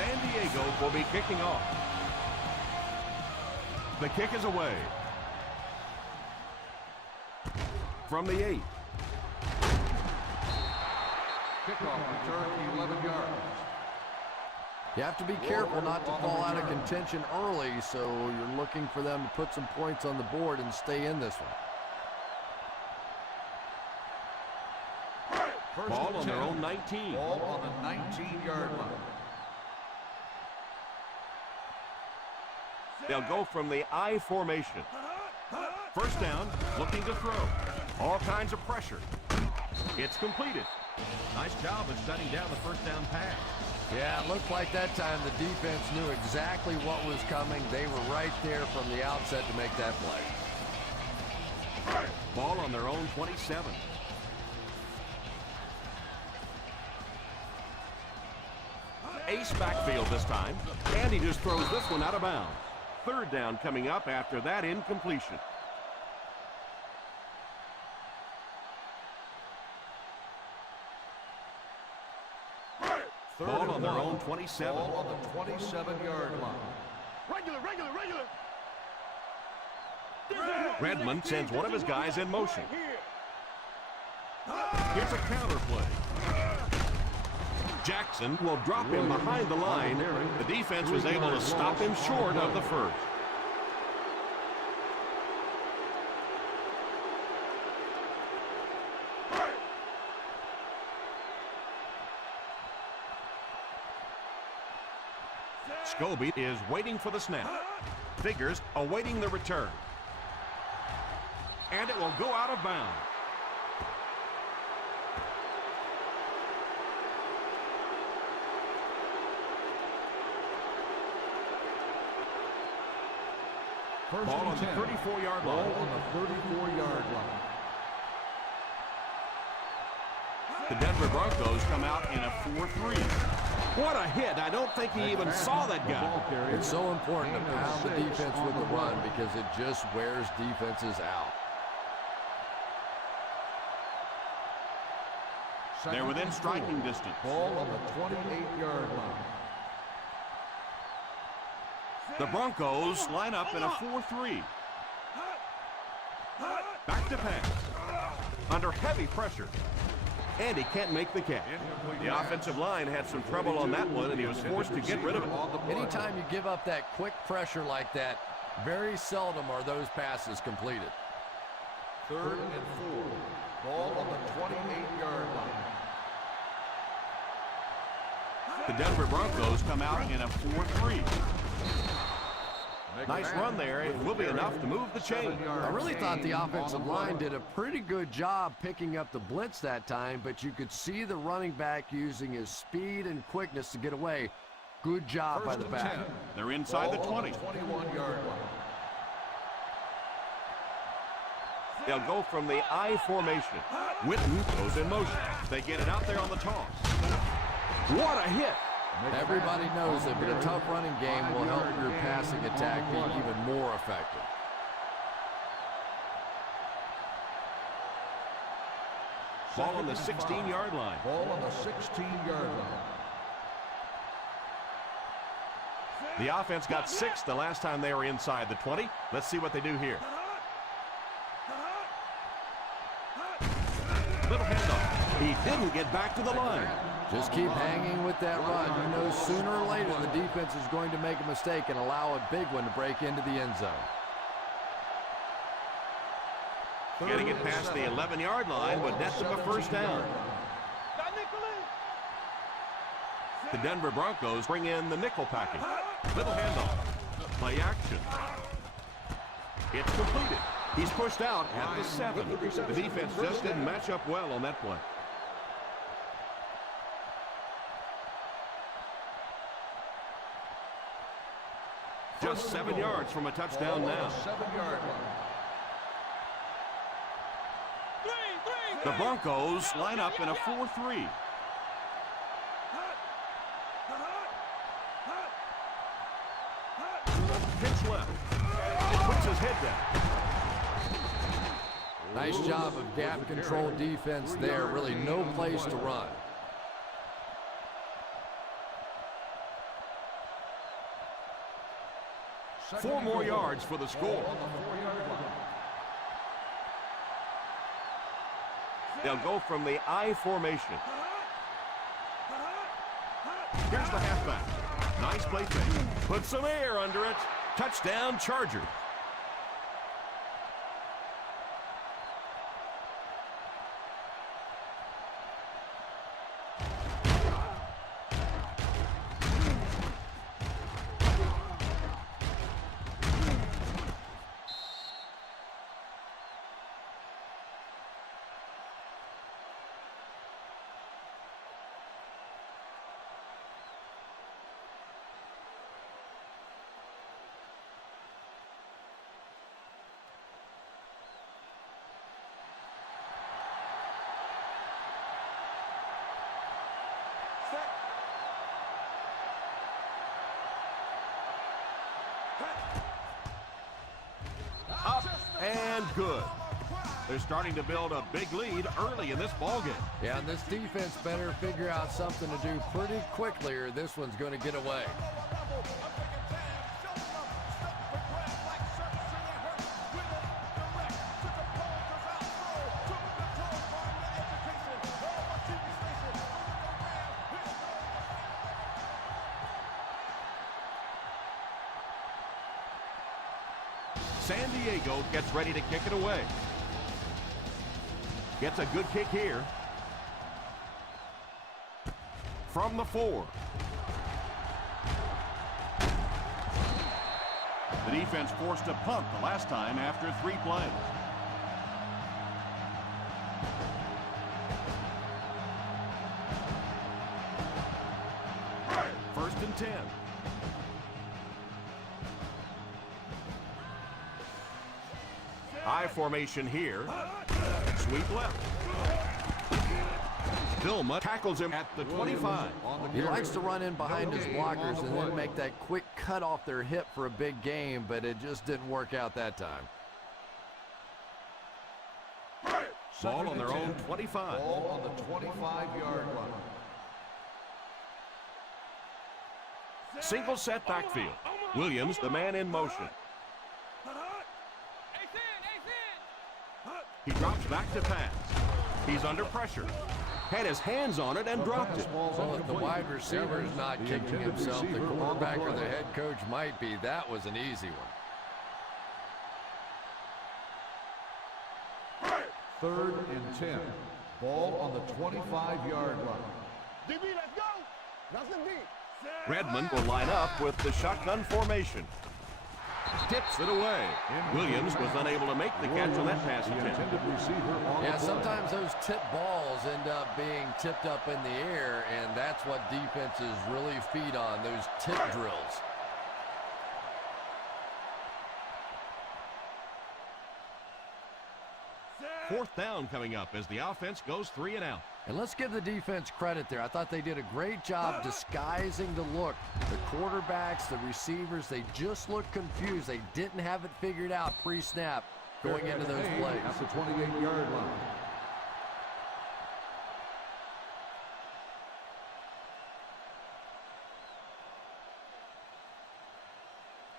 San Diego will be kicking off. The kick is away. From the 8. Kickoff return 11 yards. You have to be careful not to fall out of contention early, so you're looking for them to put some points on the board and stay in this one. Ball on their own 19. Ball on the 19-yard line. They'll go from the I formation. First down, looking to throw. All kinds of pressure. It's completed. Nice job of shutting down the first down pass. Yeah, it looked like that time the defense knew exactly what was coming. They were right there from the outset to make that play. Ball on their own 27. Ace backfield this time, and he just throws this one out of bounds. Third down coming up after that incompletion. Ball on their own 27. Ball on the 27-yard line. Regular. Redmond sends one of his guys in motion. Here's a counter play. Jackson will drop him behind the line. The defense was able to stop him short of the first. Scobie is waiting for the snap. Figures awaiting the return. And it will go out of bounds. Ball on the 34-yard line. Ball on the 34-yard line. The Denver Broncos come out in a 4-3. What a hit. I don't think he even saw that guy. It's so important to pound the defense with the run because it just wears defenses out. They're within striking distance. Ball on the 28-yard line. The Broncos line up in a 4-3. Back to pass. Under heavy pressure. And he can't make the catch. The offensive line had some trouble on that one, and he was forced to get rid of it. Anytime you give up that quick pressure like that, very seldom are those passes completed. 3rd and 4. Ball on the 28-yard line. The Denver Broncos come out in a 4-3. Nice run there. It will be enough to move the chain. I really thought the offensive line did a pretty good job picking up the blitz that time, but you could see the running back using his speed and quickness to get away. Good job by the back. They're inside the 20. 21-yard line. They'll go from the I formation. Witten goes in motion. They get it out there on the toss. What a hit. Everybody knows that, but a tough running game will help your passing attack be even more effective. Ball on the 16-yard line. Ball on the 16-yard line. The offense got 6 the last time they were inside the 20. Let's see what they do here. Little handoff. He didn't get back to the line. Just keep hanging with that run. You know sooner or later the defense is going to make a mistake and allow a big one to break into the end zone. Getting it past the 11-yard line would net them a first down. The Denver Broncos bring in the nickel package. Little handoff. Play action. It's completed. He's pushed out at the 7. The defense just didn't match up well on that play. Just 7 yards from a touchdown now. 7-yard line. The Broncos line up in a 4-3. Pitch left. He puts his head down. Nice job of gap control defense there. Really no place to run. 4 more yards for the score. On the 4-yard line. They'll go from the I formation. Here's the halfback. Nice play fake. Put some air under it. Touchdown, Chargers. Up and good. They're starting to build a big lead early in this ballgame. Yeah, and this defense better figure out something to do pretty quickly or this one's going to get away. San Diego gets ready to kick it away. Gets a good kick here. From the 4. The defense forced a punt the last time after 3 plays. First and 10. I formation here. Sweep left. Vilma tackles him at the 25. He likes to run in behind his blockers and then make that quick cut off their hip for a big game, but it just didn't work out that time. Ball on their own 25. Ball on the 25-yard line. Single set backfield. Williams, the man in motion. He drops back to pass. He's under pressure. Had his hands on it and dropped it. So if the wide receiver's not kicking himself, the quarterback or the head coach might be. That was an easy one. Third and 10. Ball on the 25-yard line. DB, let's go. That's the D. Redmond will line up with the shotgun formation. Tips it away. Williams was unable to make the catch on that pass attempt. Yeah, sometimes those tip balls end up being tipped up in the air, and that's what defenses really feed on, those tip drills. Fourth down coming up as the offense goes 3 and out. And let's give the defense credit there. I thought they did a great job disguising the look. The quarterbacks, the receivers, they just looked confused. They didn't have it figured out pre-snap going into those plays. At the 28-yard line.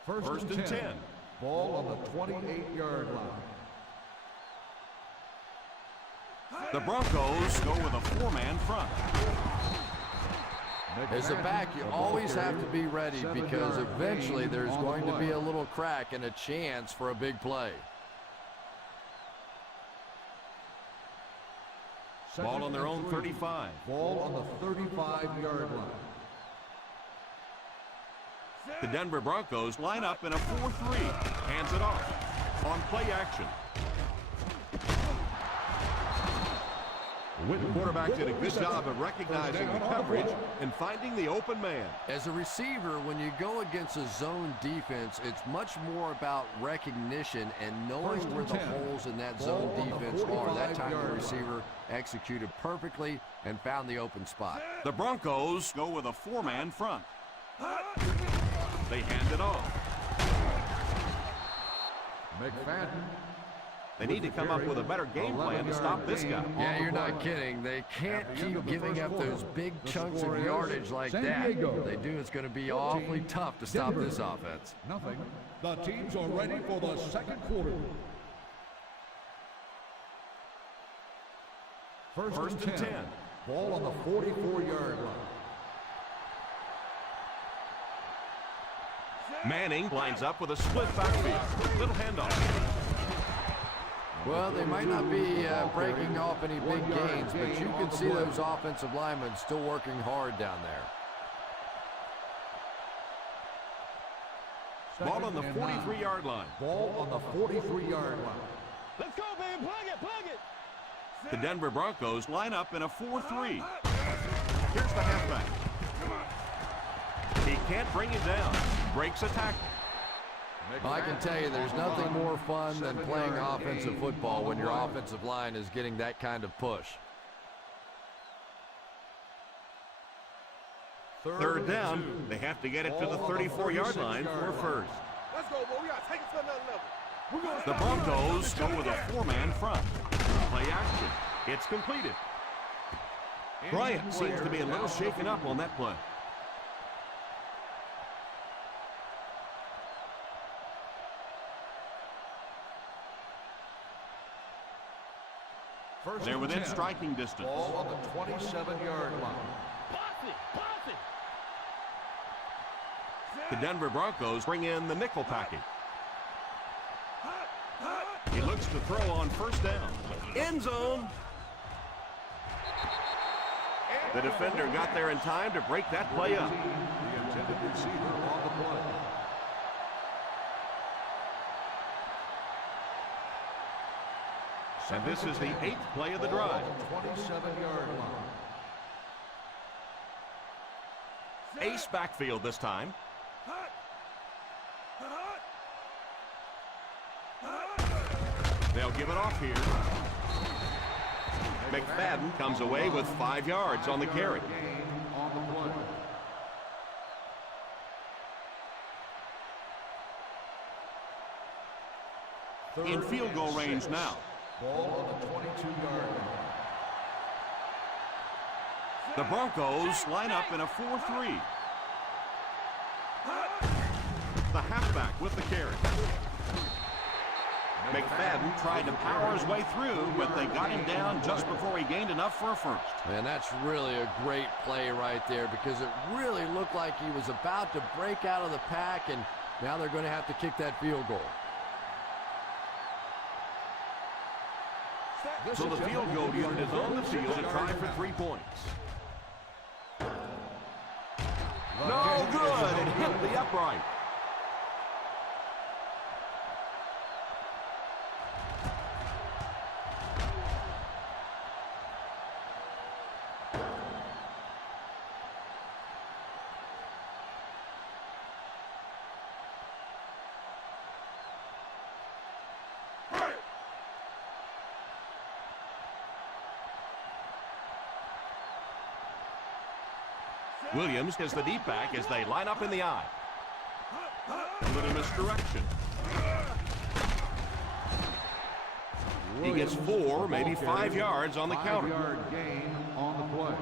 First and 10. Ball on the 28-yard line. The Broncos go with a 4-man front. As a back, you always have to be ready because eventually there's going to be a little crack and a chance for a big play. Ball on their own 35. Ball on the 35-yard line. The Denver Broncos line up in a 4-3. Hands it off. On play action. The quarterback did a good job of recognizing the coverage and finding the open man. As a receiver, when you go against a zone defense, it's much more about recognition and knowing where the holes in that zone defense are. That time the receiver executed perfectly and found the open spot. The Broncos go with a 4-man front. They hand it off. McFadden. They need to come up with a better game plan to stop this guy. Yeah, you're not kidding. They can't keep giving up those big chunks of yardage like that. If they do, it's going to be awfully tough to stop this offense. Nothing. The teams are ready for the second quarter. First and 10. Ball on the 44-yard line. Manning lines up with a split backfield. Little handoff. Well, they might not be breaking off any big gains, but you can see those offensive linemen still working hard down there. Ball on the 43-yard line. Ball on the 43-yard line. Let's go, baby. Plug it, plug it. The Denver Broncos line up in a 4-3. Here's the halfback. He can't bring him down. Breaks a tackle. I can tell you there's nothing more fun than playing offensive football when your offensive line is getting that kind of push. Third down. They have to get it to the 34-yard line for first. Let's go, boy. We got to take it to another level. We're going to The Broncos go with a four-man front. Play action. It's completed. Bryant seems to be a little shaken up on that play. They're within striking distance. Ball on the 27-yard line. The Denver Broncos bring in the nickel package. He looks to throw on first down. End zone. The defender got there in time to break that play up. The intended receiver on the play. And this is the 8th play of the drive. 27-yard line. Ace backfield this time. They'll give it off here. McFadden comes away with 5 yards on the carry. Gain on the play. In field goal range now. Ball on the 22-yard line. The Broncos line up in a 4-3. The halfback with the carry. McFadden tried to power his way through, but they got him down just before he gained enough for a first. And that's really a great play right there because it really looked like he was about to break out of the pack, and now they're going to have to kick that field goal. So the field goal unit is on the field to try for 3 points. No good. It hit the upright. Williams is the deep back as they line up in the eye. A little misdirection. He gets 4, maybe 5 yards on the counter. 5-yard gain on the play.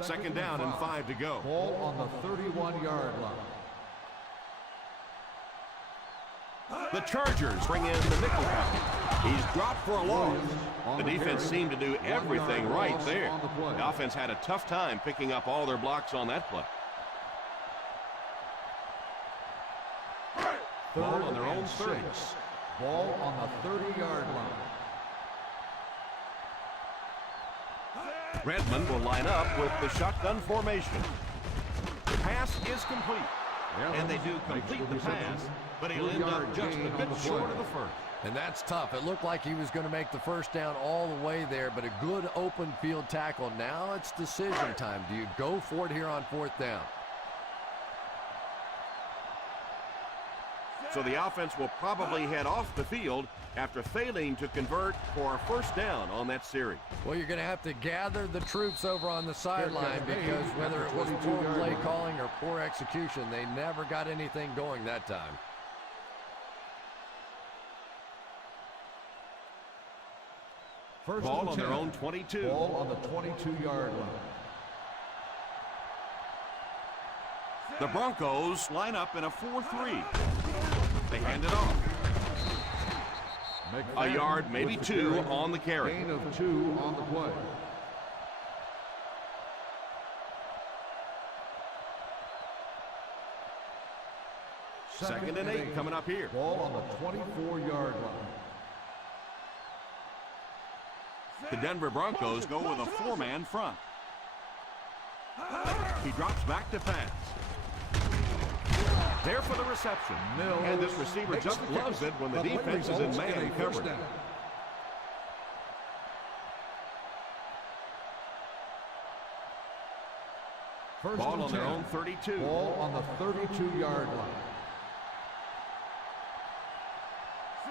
Second down and 5 to go. Ball on the 31-yard line. The Chargers bring in the nickel package. He's dropped for a loss. The defense seemed to do everything right there. The offense had a tough time picking up all their blocks on that play. Ball on their own 30. Ball on the 30-yard line. Redmond will line up with the shotgun formation. The pass is complete. And they do complete the pass, but he'll end up just a bit short of the first. And that's tough. It looked like he was going to make the first down all the way there, but a good open field tackle. Now it's decision time. Do you go for it here on 4th down? So the offense will probably head off the field after failing to convert for a first down on that series. Well, you're going to have to gather the troops over on the sideline because whether it was poor play calling or poor execution, they never got anything going that time. Ball on their own 22. Ball on the 22-yard line. The Broncos line up in a 4-3. They hand it off. A yard, maybe two, on the carry. Gain of 2 on the play. Second and 8 coming up here. Ball on the 24-yard line. The Denver Broncos go with a 4-man front. He drops back to pass. There for the reception. And this receiver just loves it when the defense is in man coverage. Ball on their own 32. Ball on the 32-yard line.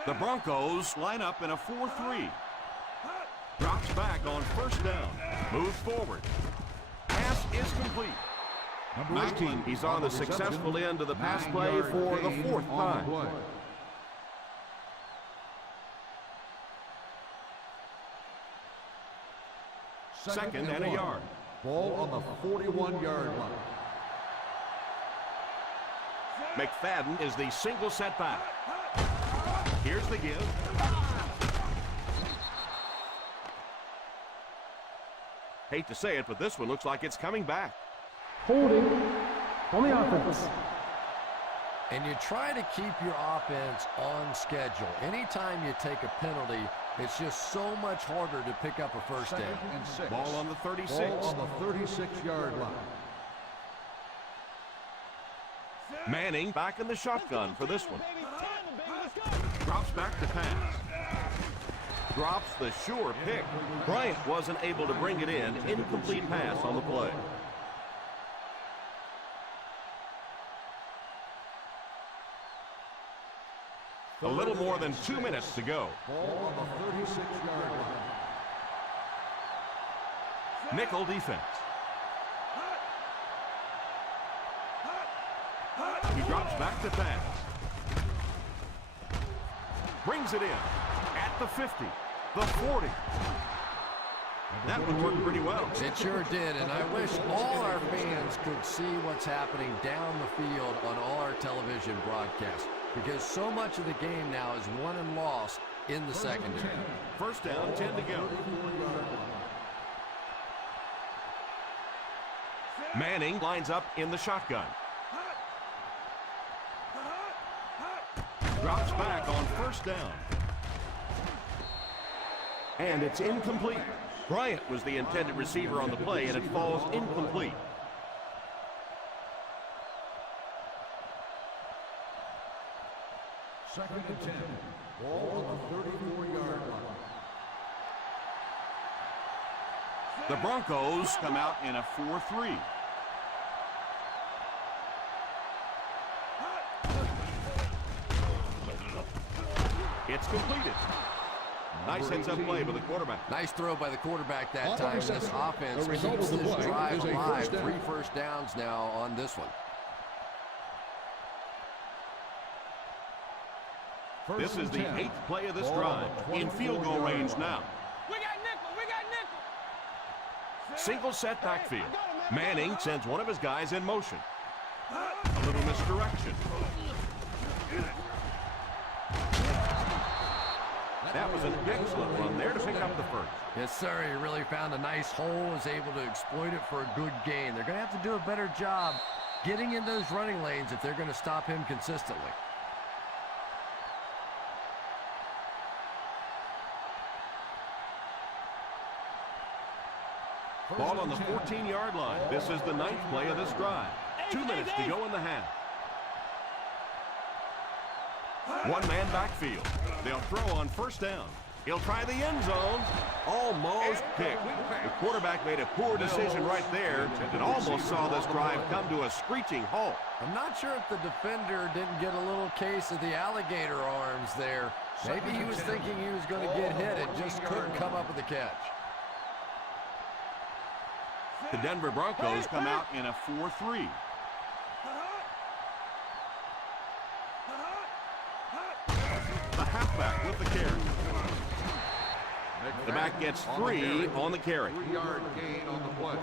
The Broncos line up in a 4-3. Drops back on first down. Moves forward. Pass is complete. Number 18. He's on the successful end of the pass play for the 4th time. Second and a yard. Ball on the 41-yard line. McFadden is the single setback. Here's the give. Hate to say it, but this one looks like it's coming back. Holding on the offense. And you try to keep your offense on schedule. Anytime you take a penalty, it's just so much harder to pick up a first down. Second and 6. Ball on the 36. Ball on the 36-yard line. Manning back in the shotgun for this one. Drops back to pass. Drops the sure pick. Bryant wasn't able to bring it in. Incomplete pass on the play. A little more than 2 minutes to go. Ball on the 36-yard line. Nickel defense. He drops back to pass. Brings it in at the 50, the 40. That one worked pretty well. It sure did, and I wish all our fans could see what's happening down the field on all our television broadcasts, because so much of the game now is won and lost in the secondary. First down, 10 to go. Manning lines up in the shotgun. Drops back on first down. And it's incomplete. Bryant was the intended receiver on the play, and it falls incomplete. Second and 10. Ball on the 34-yard line. The Broncos come out in a 4-3. It's completed. Nice heads-up play by the quarterback. Nice throw by the quarterback that time. This offense keeps this drive alive. 3 first downs now on this one. This is the 8th play of this drive. In field goal range now. We got nickel. We got nickel. Single set backfield. Manning sends one of his guys in motion. A little misdirection. That was an excellent run there to pick up the first. Yes, sir. He really found a nice hole, was able to exploit it for a good gain. They're going to have to do a better job getting in those running lanes if they're going to stop him consistently. Ball on the 14-yard line. This is the 9th play of this drive. 2 minutes to go in the half. One-man backfield. They'll throw on first down. He'll try the end zone. Almost picked. The quarterback made a poor decision right there and almost saw this drive come to a screeching halt. I'm not sure if the defender didn't get a little case of the alligator arms there. Maybe he was thinking he was going to get hit and just couldn't come up with the catch. The Denver Broncos come out in a 4-3. The halfback with the carry. The back gets 3 on the carry. 3-yard gain on the play.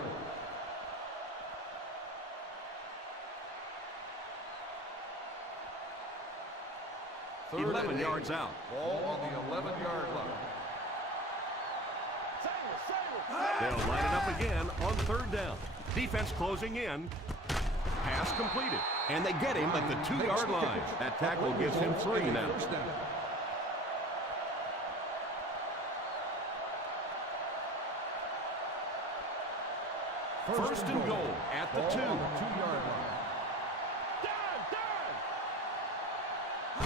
Third 11 yards out. Ball on the 11-yard line. They'll line it up again on 3rd down. Defense closing in. Pass completed. And they get him at the 2-yard line. That tackle gives him 3 now. First and goal at the 2. 2-yard line.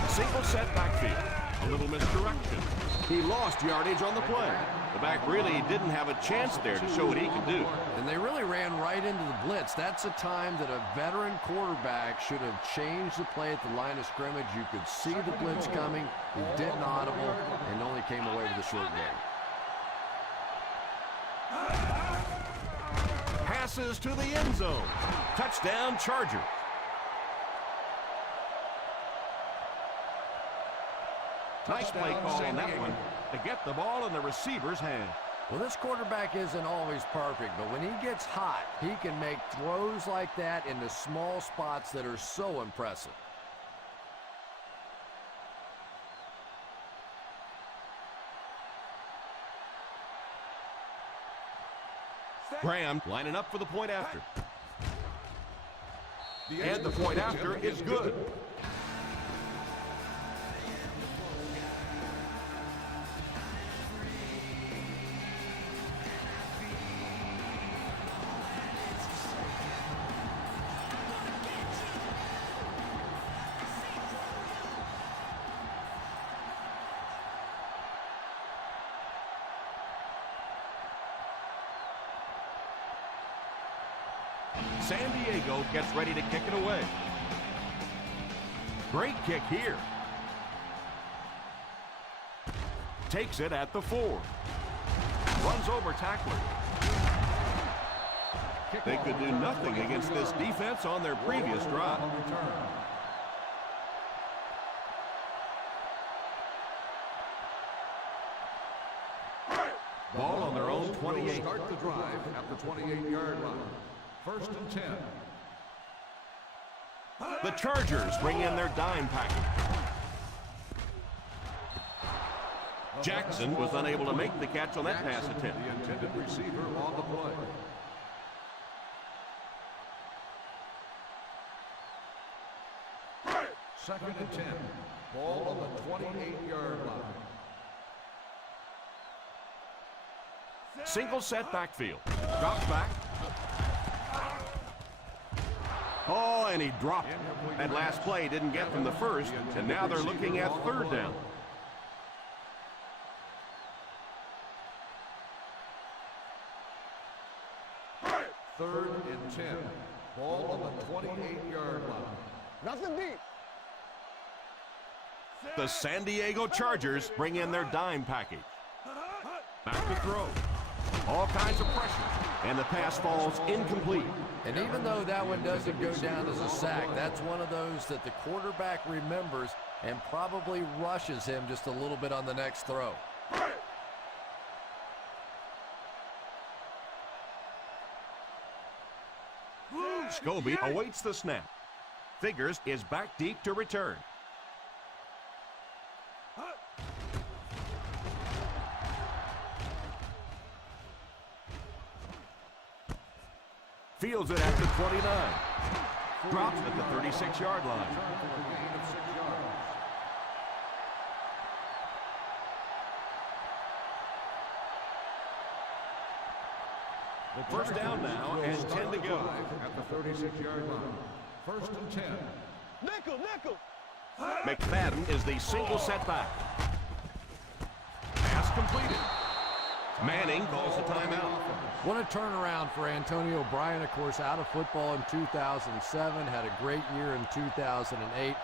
Single set backfield. A little misdirection. He lost yardage on the play. The back really didn't have a chance there to show what he could do. And they really ran right into the blitz. That's a time that a veteran quarterback should have changed the play at the line of scrimmage. You could see the blitz coming. He didn't audible and only came away with a short gain. Passes to the end zone. Touchdown, Chargers. Nice play call on that one to get the ball in the receiver's hand. Well, this quarterback isn't always perfect, but when he gets hot, he can make throws like that into small spots that are so impressive. Graham lining up for the point after. And the point after is good. San Diego gets ready to kick it away. Great kick here. Takes it at the 4. Runs over tackler. They could do nothing against this defense on their previous drive. Ball on their own 28. Start the drive at the 28-yard line. First and 10. The Chargers bring in their dime package. Jackson was unable to make the catch on that pass attempt. The intended receiver on the play. Second and 10. Ball on the 28-yard line. Single set backfield. Drops back. Oh, and he dropped it. That last play didn't get from the first, and now they're looking at 3rd down. Third and 10. Ball on the 28-yard line. Nothing deep. The San Diego Chargers bring in their dime package. Back to throw. All kinds of pressure, and the pass falls incomplete. And even though that one doesn't go down as a sack, that's one of those that the quarterback remembers and probably rushes him just a little bit on the next throw. Scobie awaits the snap. Figures is back deep to return. Fields it at the 29. Drops at the 36-yard line. First down now and 10 to go. At the 36-yard line. First and 10. Nickel. McFadden is the single setback. Pass completed. Manning calls the timeout. What a turnaround for Antonio Bryant, of course, out of football in 2007, had a great year in 2008.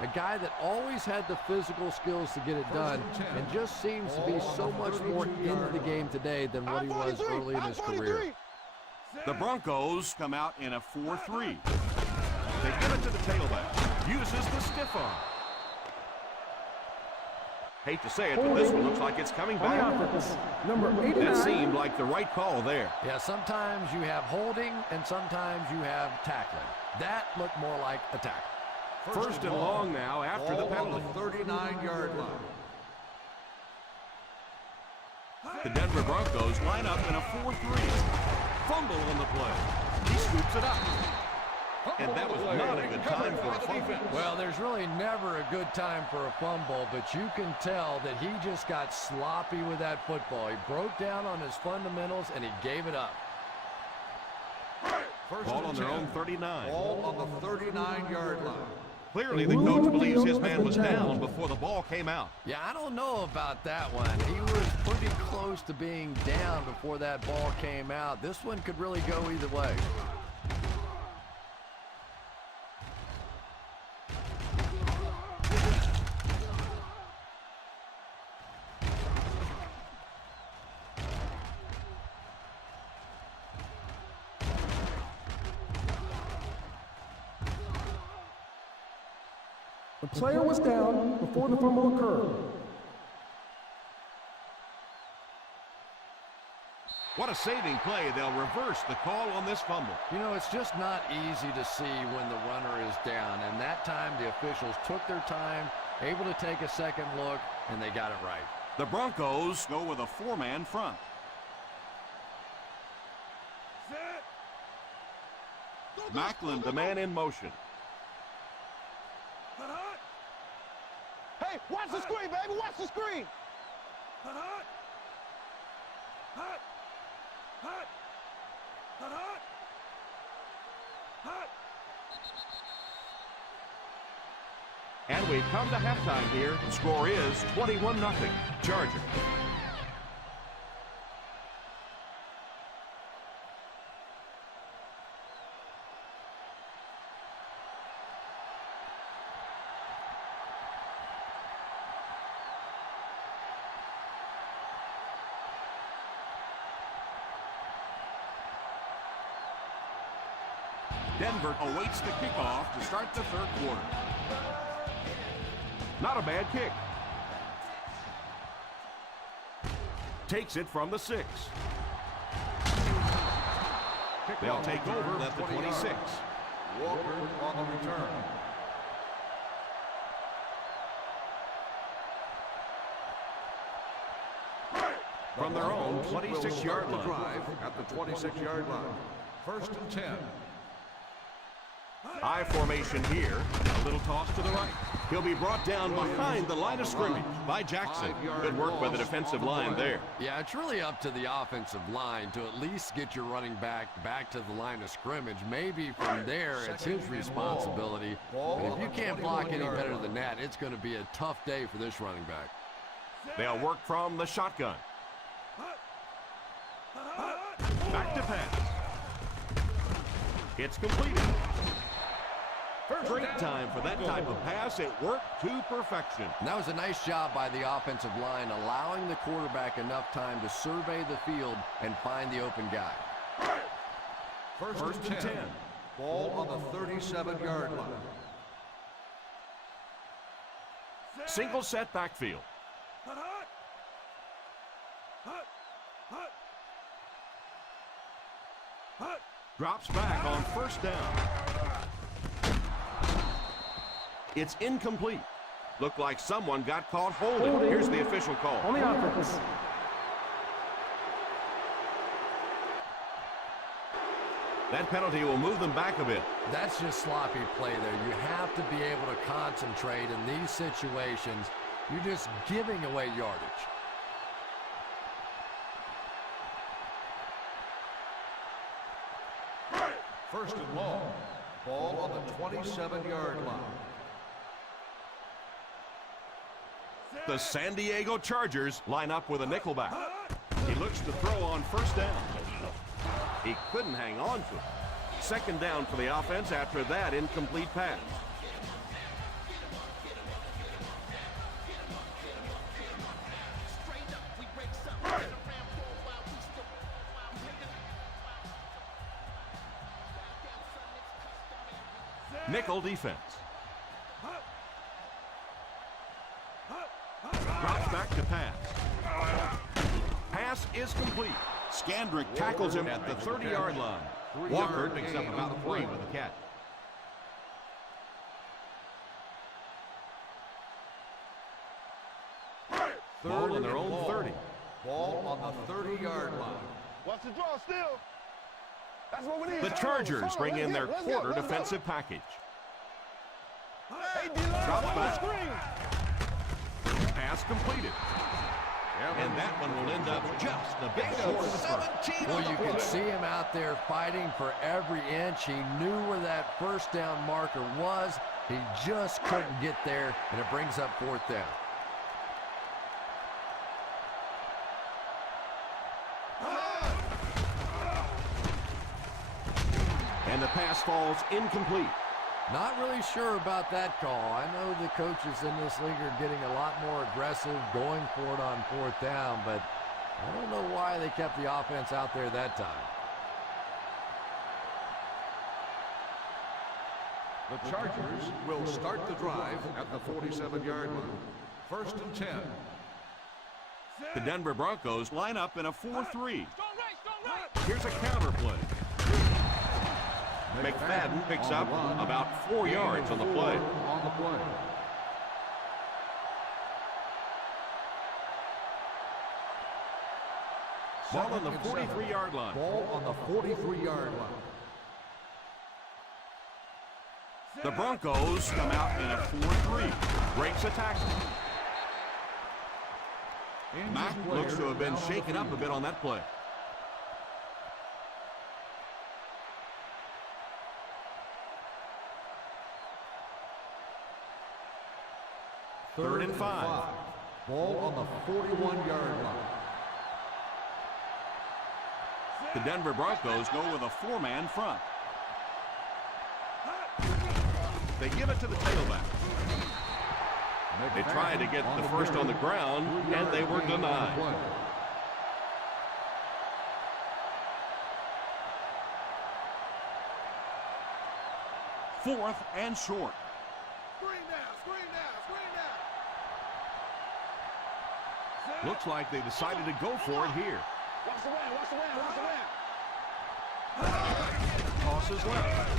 A guy that always had the physical skills to get it done and just seems to be so much more into the game today than what he was early in his career. The Broncos come out in a 4-3. They give it to the tailback. Uses the stiff arm. Hate to say it, but this one looks like it's coming On the back. offense, number 89. That seemed like the right call there. Yeah, sometimes you have holding and sometimes you have tackling. That looked more like a tackle. First and long now after the Ball on penalty. the 39-yard line. The Denver Broncos line up in a 4-3. Fumble on the play. He scoops it up. And that was not a good time for a fumble. Well, there's really never a good time for a fumble, but you can tell that he just got sloppy with that football. He broke down on his fundamentals, and he gave it up. Ball on their own 39. Ball on the 39-yard line. Clearly, the coach believes his man was down before the ball came out. Yeah, I don't know about that one. He was pretty close to being down before that ball came out. This one could really go either way. The player was down before the fumble occurred. What a saving play. They'll reverse the call on this fumble. You know, it's just not easy to see when the runner is down, and that time the officials took their time, able to take a second look, and they got it right. The Broncos go with a four-man front. Macklin, the man in motion. Hey, watch the screen, baby. Watch the screen. And we've come to halftime here. The score is 21-0. Chargers. Denver awaits the kickoff to start the third quarter. Not a bad kick. Takes it from the 6. They'll take over at the 26. Walker on the return. From their own 26-yard line. Drive at the 26-yard line. First and 10. I formation here. A little toss to the right. He'll be brought down behind the line of scrimmage by Jackson. Good work by the defensive line there. Yeah, it's really up to the offensive line to at least get your running back to the line of scrimmage. Maybe from there, it's his responsibility. But if you can't block any better than that, it's going to be a tough day for this running back. They'll work from the shotgun. Back to pass. It's completed. Great time for that type of pass. It worked to perfection. And that was a nice job by the offensive line, allowing the quarterback enough time to survey the field and find the open guy. First and 10. Ball on the 37-yard line. Single set backfield. Drops back on first down. It's incomplete. Looked like someone got caught holding. Here's the official call. On the offense. That penalty will move them back a bit. That's just sloppy play there. You have to be able to concentrate in these situations. You're just giving away yardage. First and long. Ball on the 27-yard line. The San Diego Chargers line up with a nickelback. He looks to throw on first down. He couldn't hang on to it. Second down for the offense after that incomplete pass. Nickel defense. Drops back to pass. Pass is complete. Scandrick tackles him at the 30-yard line. Walker picks up about 3 with the catch. Ball on their own 30. Ball on the 30-yard line. Watch the draw still. That's what we need. The Chargers bring in their quarter defensive package. Hey, D-line, Drop back. screen. Pass completed. And that one will end up just a bit short of the first. Well, you can see him out there fighting for every inch. He knew where that first down marker was. He just couldn't get there, and it brings up fourth down. And the pass falls incomplete. Not really sure about that call. I know the coaches in this league are getting a lot more aggressive, going for it on fourth down, but I don't know why they kept the offense out there that time. The Chargers will start the drive at the 47-yard line. First and 10. The Denver Broncos line up in a 4-3. Strong right, strong right. Here's a counter play. McFadden picks up about 4 yards on the play. On the play. Ball on the 43-yard line. Ball on the 43-yard line. The Broncos come out in a 4-3. Breaks a tackle. Mack looks to have been shaken up a bit on that play. Third and 5. Ball on the 41-yard line. The Denver Broncos go with a 4-man front. They give it to the tailback. They tried to get the first on the ground, and they were denied. Fourth and short. Screen now, screen now, screen now. Looks like they decided to go for it here. Watch the round, watch the round, watch the round. Tosses left.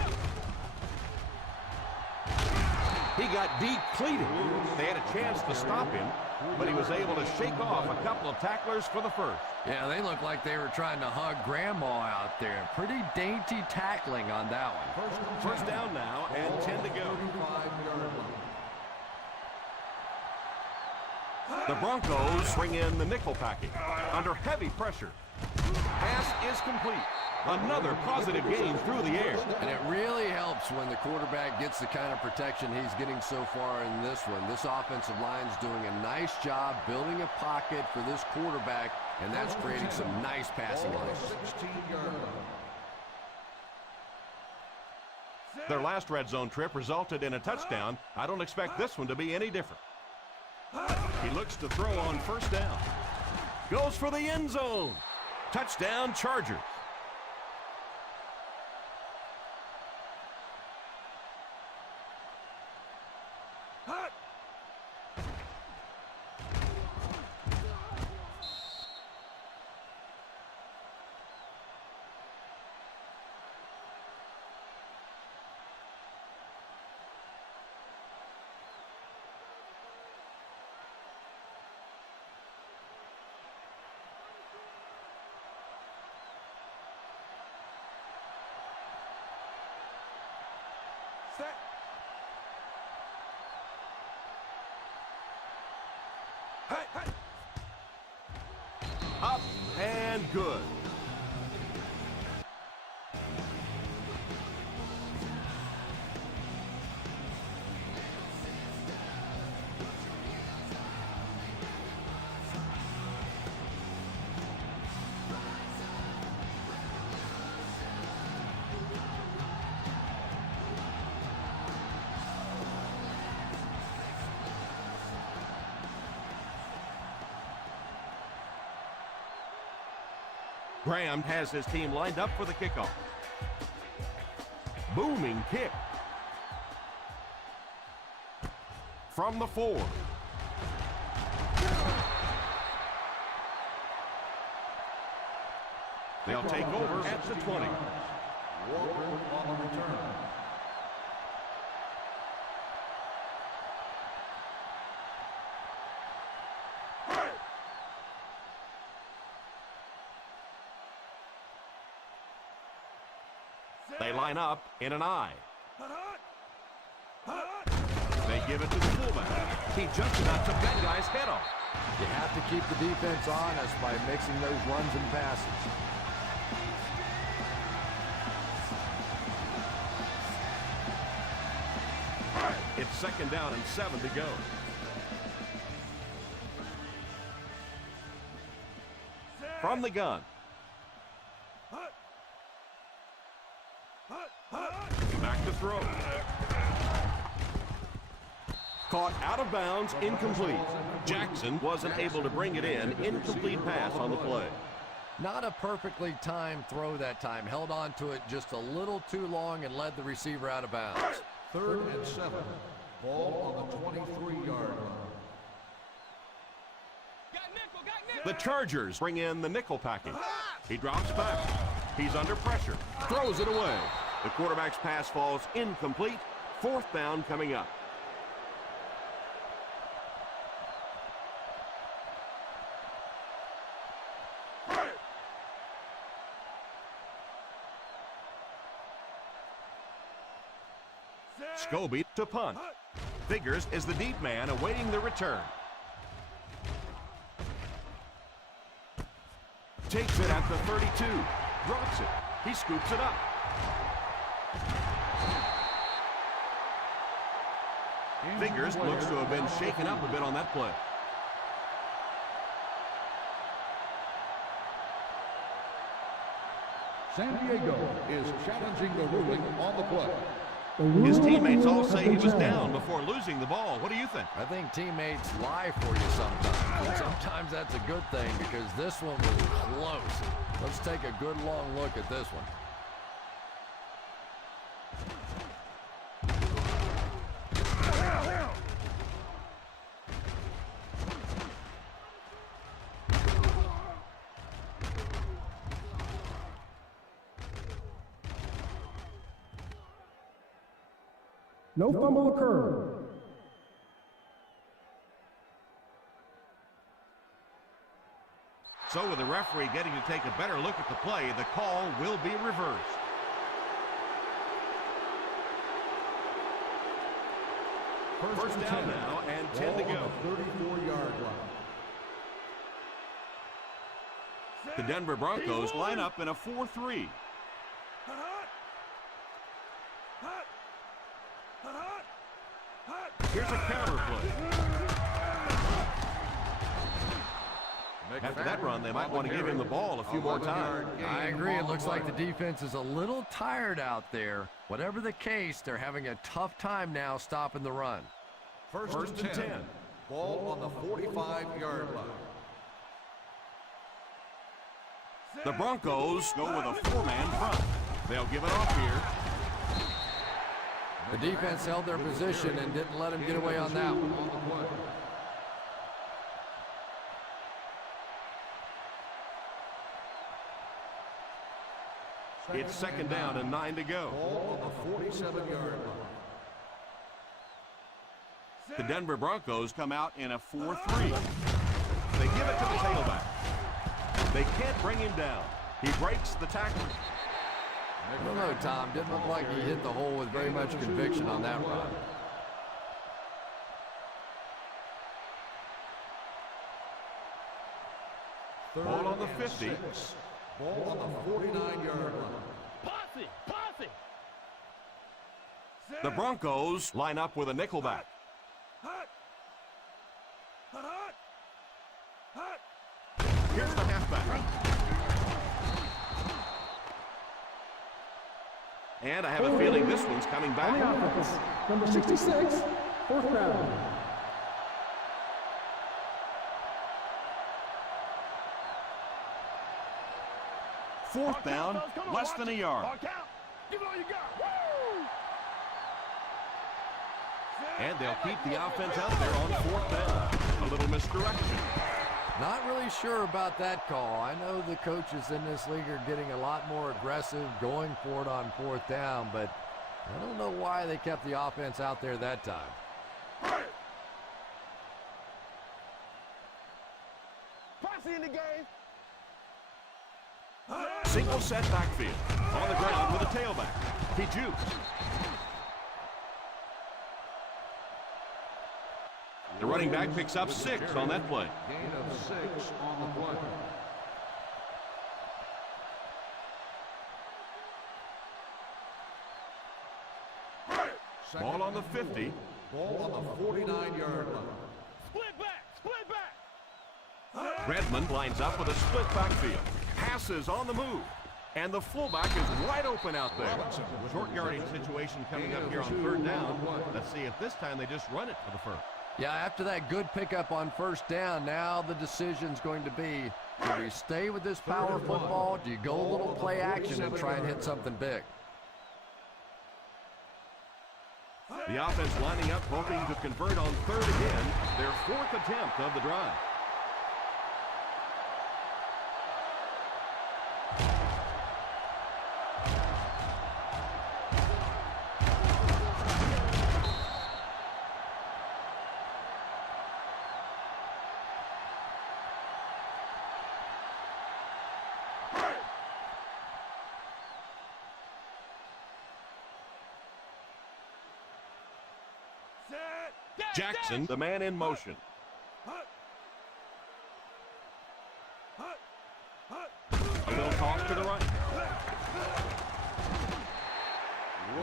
He got depleted. They had a chance to stop him, but he was able to shake off a couple of tacklers for the first. Yeah, they looked like they were trying to hug Grandma out there. Pretty dainty tackling on that one. First down now and 10 to go. The Broncos bring in the nickel package under heavy pressure. Pass is complete. Another positive gain through the air. And it really helps when the quarterback gets the kind of protection he's getting so far in this one. This offensive line is doing a nice job building a pocket for this quarterback, and that's creating some nice passing lanes. Their last red zone trip resulted in a touchdown. I don't expect this one to be any different. He looks to throw on first down. Goes for the end zone. Touchdown, Chargers. Set. Hey, hey. Up and good. Graham has his team lined up for the kickoff. Booming kick. From the 4. They'll take over at the 20. Walker on the return. They line up in an I. They give it to the fullback. He just about took that guy's head off. You have to keep the defense honest by mixing those runs and passes. It's 2nd down and 7 to go. From the gun. Back to throw. Caught out of bounds, incomplete. Jackson wasn't able to bring it in. Incomplete pass on the play. Not a perfectly timed throw that time. Held on to it just a little too long and led the receiver out of bounds. 3rd and 7. Ball on the 23-yard line. The Chargers bring in the nickel package. He drops back. He's under pressure. Throws it away. The quarterback's pass falls incomplete. 4th down coming up. Scobie to punt. Figures is the deep man awaiting the return. Takes it at the 32. Drops it. He scoops it up. Figures looks to have been shaken up a bit on that play. San Diego is challenging the ruling on the play. His teammates all say he was down before losing the ball. What do you think? I think teammates lie for you sometimes. And sometimes that's a good thing because this one was close. Let's take a good long look at this one. No fumble occurred. So with the referee getting to take a better look at the play, the call will be reversed. First down now and 10 to go. 34-yard line. The Denver Broncos line up in a 4-3. Here's a counter play. After that run, they might want to give him the ball a few more times. I agree. It looks like the defense is a little tired out there. Whatever the case, they're having a tough time now stopping the run. First and 10. Ball on the 45-yard line. The Broncos go with a 4-man front. They'll give it off here. The defense held their position and didn't let him get away on that one. It's 2nd down and 9 to go. Ball on the 47-yard line. The Denver Broncos come out in a 4-3. They give it to the tailback. They can't bring him down. He breaks the tackle. I don't know, Tom. Didn't look like he hit the hole with very much conviction on that run. Ball on the 50. Ball on the 49-yard line. Posse! Posse! The Broncos line up with a nickelback. Here's the halfback. And I have a feeling this one's coming On the back. offense, number 66, 4th round. 4th down, less than a yard. Give it all you got. And they'll keep the offense out there on 4th down. A little misdirection. Not really sure about that call. I know the coaches in this league are getting a lot more aggressive, going for it on 4th down, but I don't know why they kept the offense out there that time. Posse in the game. Single set backfield. On the ground with a tailback. He jukes. The running back picks up 6 on that play. Gain of 6 on the play. Ball on the 50. Ball on the 49-yard line. Split back. Split back. Redmond lines up with a split backfield. Passes on the move. And the fullback is wide open out there. Short yardage situation coming up here on 3rd down. Let's see if this time they just run it for the first. Yeah, after that good pickup on 1st down, now the decision's going to be, do we stay with this power football? Do you go a little play action and try and hit something big? The offense lining up, hoping to convert on 3rd again. Their 4th attempt of the drive. Jackson, the man in motion. A little toss to the right.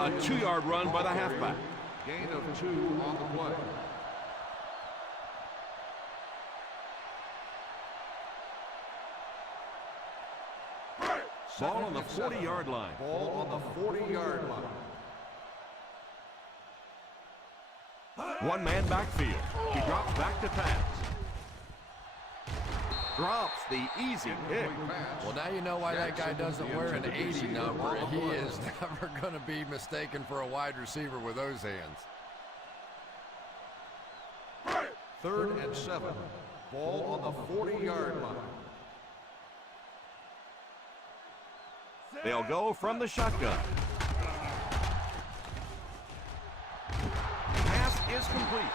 A 2-yard run by the halfback. Gain of 2 on the play. Ball on the 40-yard line. Ball on the 40-yard line. One-man backfield. He drops back to pass. Drops the easy pick. Well, now you know why that guy doesn't wear an 80 number. He is never going to be mistaken for a wide receiver with those hands. 3rd and 7. Ball on the 40-yard line. They'll go from the shotgun. Pass is complete.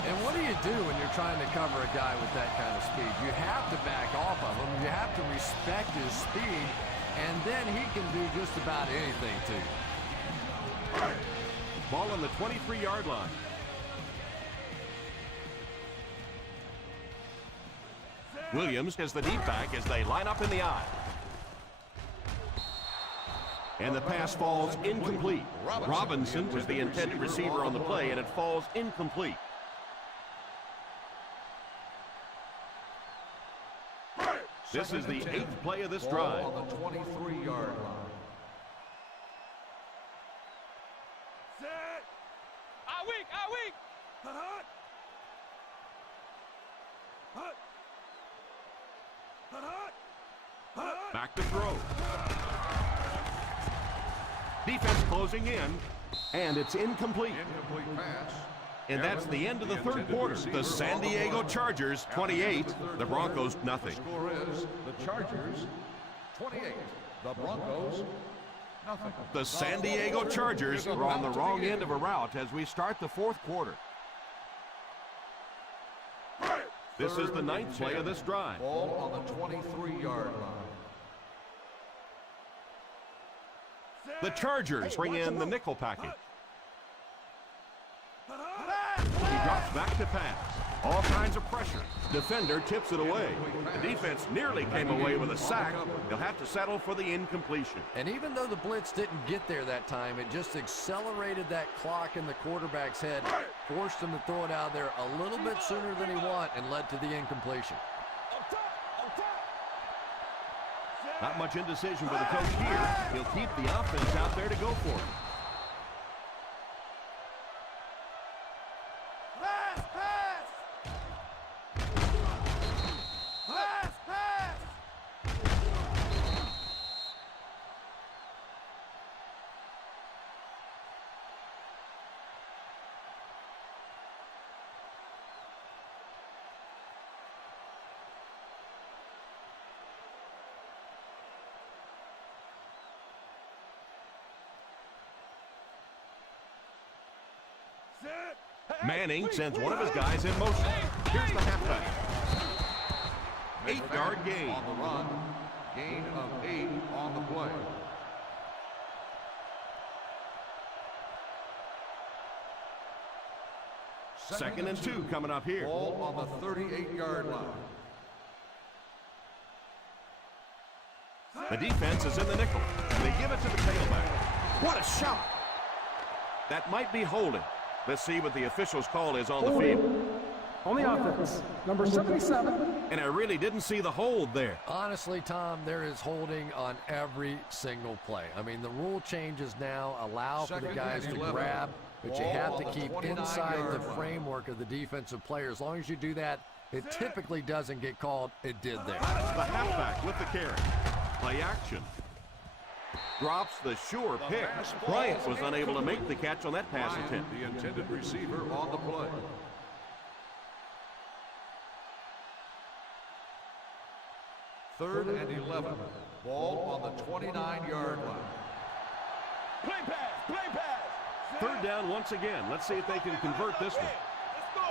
And what do you do when you're trying to cover a guy with that kind of speed? You have to back off of him. You have to respect his speed, and then he can do just about anything to you. Ball on the 23-yard line. Williams is the deep back as they line up in the eye. And the pass falls incomplete. Robinson was the intended receiver on the play, and it falls incomplete. This is the 8th play of this drive. Ball on the 23-yard line. Back to throw. Defense closing in, and it's incomplete. Incomplete pass. And that's the end of the 3rd quarter. The San Diego Chargers 28, the Broncos nothing. The score is the Chargers 28, the Broncos nothing. The San Diego Chargers are on the wrong end of a route as we start the 4th quarter. This is the 9th play of this drive. Ball on the 23-yard line. The Chargers bring in the nickel package. He drops back to pass. All kinds of pressure. Defender tips it away. The defense nearly came away with a sack. They'll have to settle for the incompletion. And even though the blitz didn't get there that time, it just accelerated that clock in the quarterback's head, forced him to throw it out there a little bit sooner than he wanted, and led to the incompletion. Not much indecision for the coach here. He'll keep the offense out there to go for it. Manning sends one of his guys in motion. Here's the halfback. 8-yard gain. On the run. Gain of 8 on the play. Second and 2 coming up here. Ball on the 38-yard line. The defense is in the nickel, and they give it to the tailback. What a shot! That might be holding. Let's see what the official's call is on the field. On the offense, number 77. And I really didn't see the hold there. Honestly, Tom, there is holding on every single play. I mean, the rule changes now allow for the guys to grab, but you have to keep inside the framework of the defensive player. As long as you do that, it typically doesn't get called. It did there. The halfback with the carry. Play action. Drops the sure pick. Bryant was unable to make the catch on that pass attempt. The intended receiver on the play. Third and 11. Ball on the 29-yard line. Play pass, play pass. Third down once again. Let's see if they can convert this one. Let's go.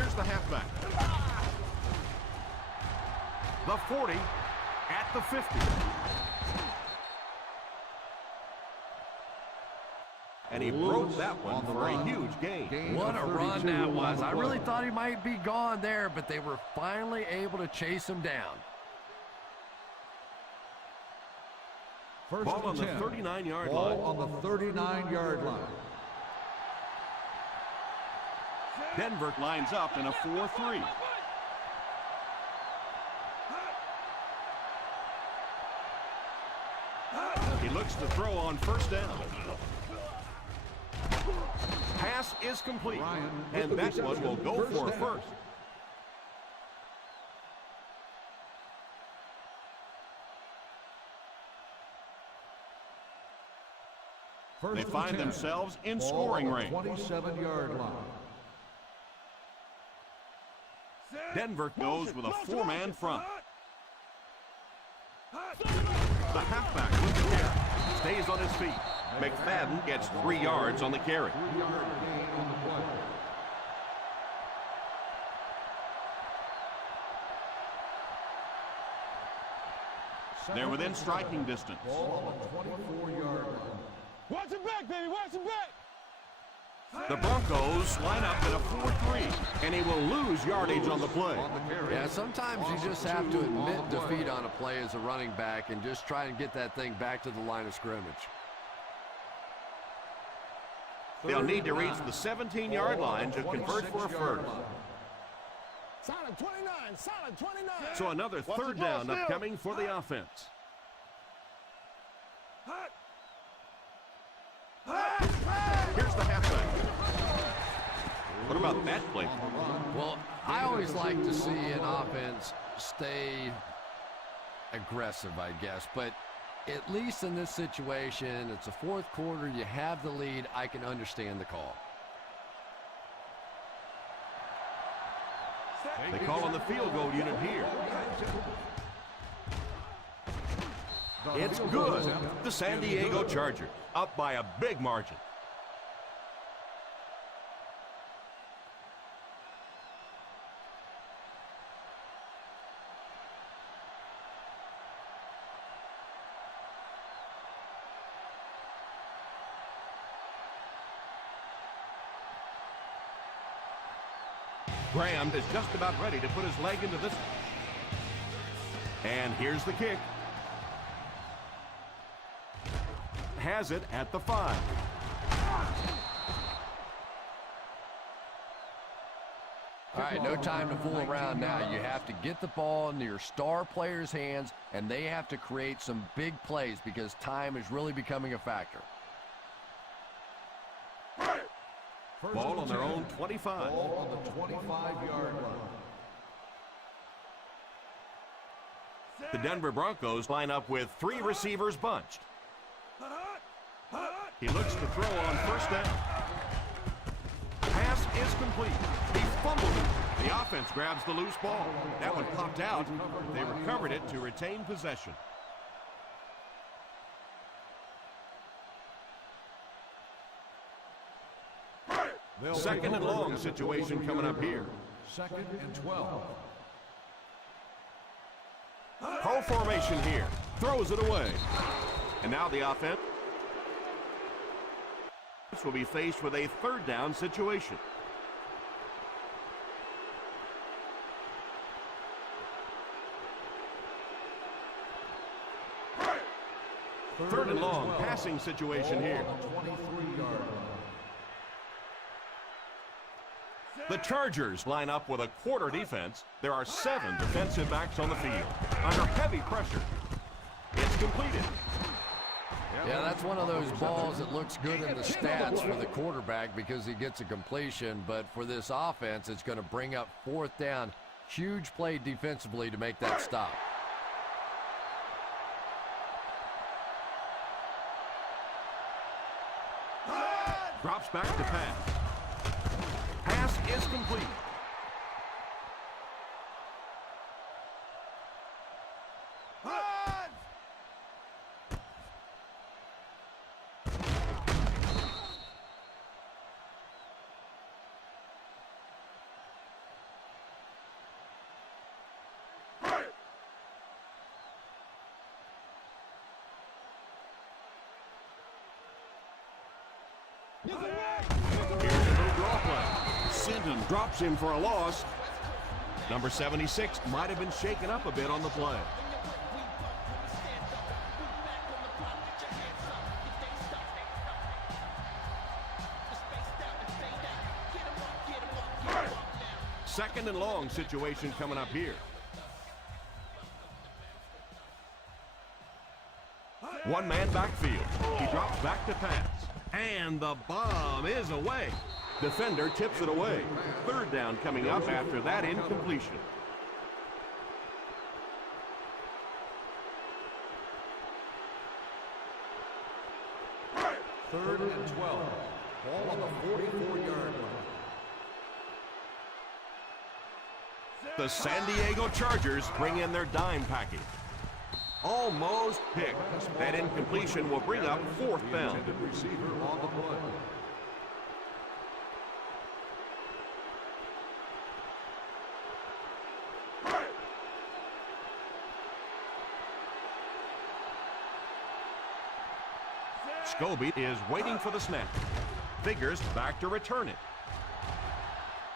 Here's the halfback. The 40 at the 50. And he broke that one for a huge gain. What a run that was. I really thought he might be gone there, but they were finally able to chase him down. Ball on the 39-yard line. Ball on the 39-yard line. Denver lines up in a 4-3. He looks to throw on first down. Pass is complete, and that one will go for a first. They find themselves in scoring range. 27-yard line. Denver goes with a 4-man front. The halfback with the carry. Stays on his feet. McFadden gets 3 yards on the carry. 3-yard gain on the play. They're within striking distance. Ball on the 24-yard line. Watch him back, baby, watch him back. The Broncos line up in a 4-3, and he will lose yardage on the play. Yeah, sometimes you just have to admit defeat on a play as a running back and just try and get that thing back to the line of scrimmage. They'll need to reach the 17-yard line to convert for a first. Solid 29, solid 29. So another third down upcoming for the offense. Here's the halfback. What about that play? Well, I always like to see an offense stay aggressive, I guess. But at least in this situation, it's a fourth quarter, you have the lead, I can understand the call. They call on the field goal unit here. It's good. The San Diego Chargers up by a big margin. Graham is just about ready to put his leg into this. And here's the kick. Has it at the 5. All right, no time to fool around now. You have to get the ball into your star players' hands, and they have to create some big plays because time is really becoming a factor. Ball on their own 25. Ball on the 25-yard line. The Denver Broncos line up with 3 receivers bunched. He looks to throw on first down. Pass is complete. He fumbled it. The offense grabs the loose ball. That one popped out. They recovered it to retain possession. Second and long situation coming up here. Second and 12. Pro formation here. Throws it away. And now the offense will be faced with a third down situation. Third and long passing situation here. 23-yard line. The Chargers line up with a quarter defense. There are 7 defensive backs on the field. Under heavy pressure. It's completed. Yeah, that's one of those balls that looks good in the stats for the quarterback because he gets a completion. But for this offense, it's going to bring up 4th down. Huge play defensively to make that stop. Drops back to pass. Pass is complete. Here's a little draw play. Sinton drops him for a loss. Number 76 might have been shaken up a bit on the play. Second and long situation coming up here. One man backfield. He drops back to pass. And the bomb is away. Defender tips it away. Third down coming up after that incompletion. Third and 12. Ball on the 44-yard line. The San Diego Chargers bring in their dime package. Almost picked. That incompletion will bring up 4th down. Intended receiver on the play. Scobie is waiting for the snap. Figures back to return it.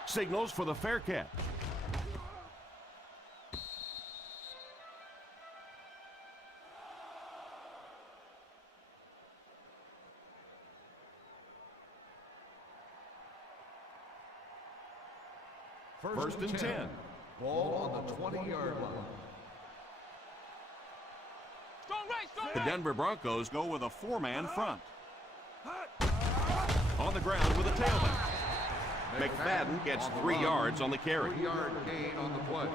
Signals for the fair catch. First and 10. Ball on the 20-yard line. The Denver Broncos go with a 4-man front. On the ground with a tailback. McFadden gets 3 yards on the carry. 3-yard gain on the play.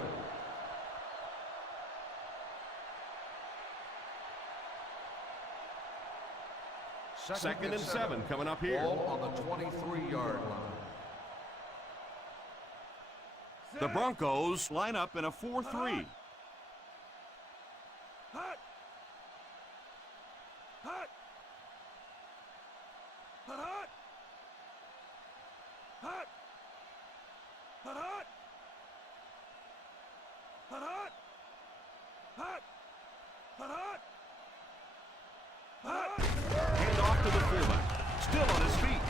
Second and 7 coming up here. Ball on the 23-yard line. The Broncos line up in a 4-3. Hand off to the fullback. Still on his feet.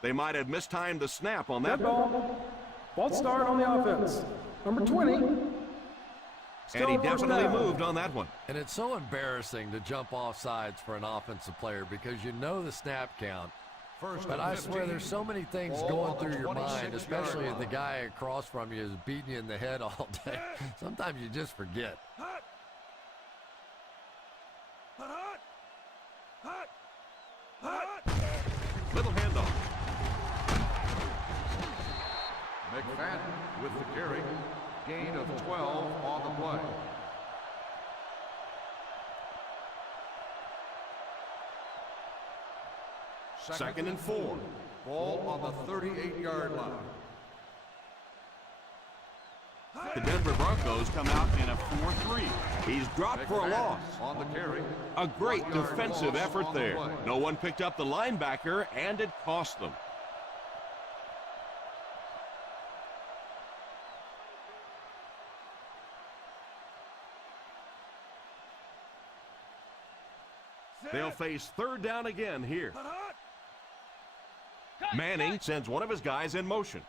They might have mistimed the snap on that. Dead ball. Ball start on the offense. Number 20. And he definitely moved on that one. And it's so embarrassing to jump off sides for an offensive player because you know the snap count. But I swear there's so many things going through your mind, especially if the guy across from you is beating you in the head all day. Sometimes you just forget. Little handoff. Grant with the carry. Gain of 12 on the play. Second and 4. Ball on the 38-yard line. The Denver Broncos come out in a 4-3. He's dropped for a loss. On the carry. A great 1 yard defensive loss effort on the there. play. No one picked up the linebacker, and it cost them. They'll face third down again here. Manning sends one of his guys in motion.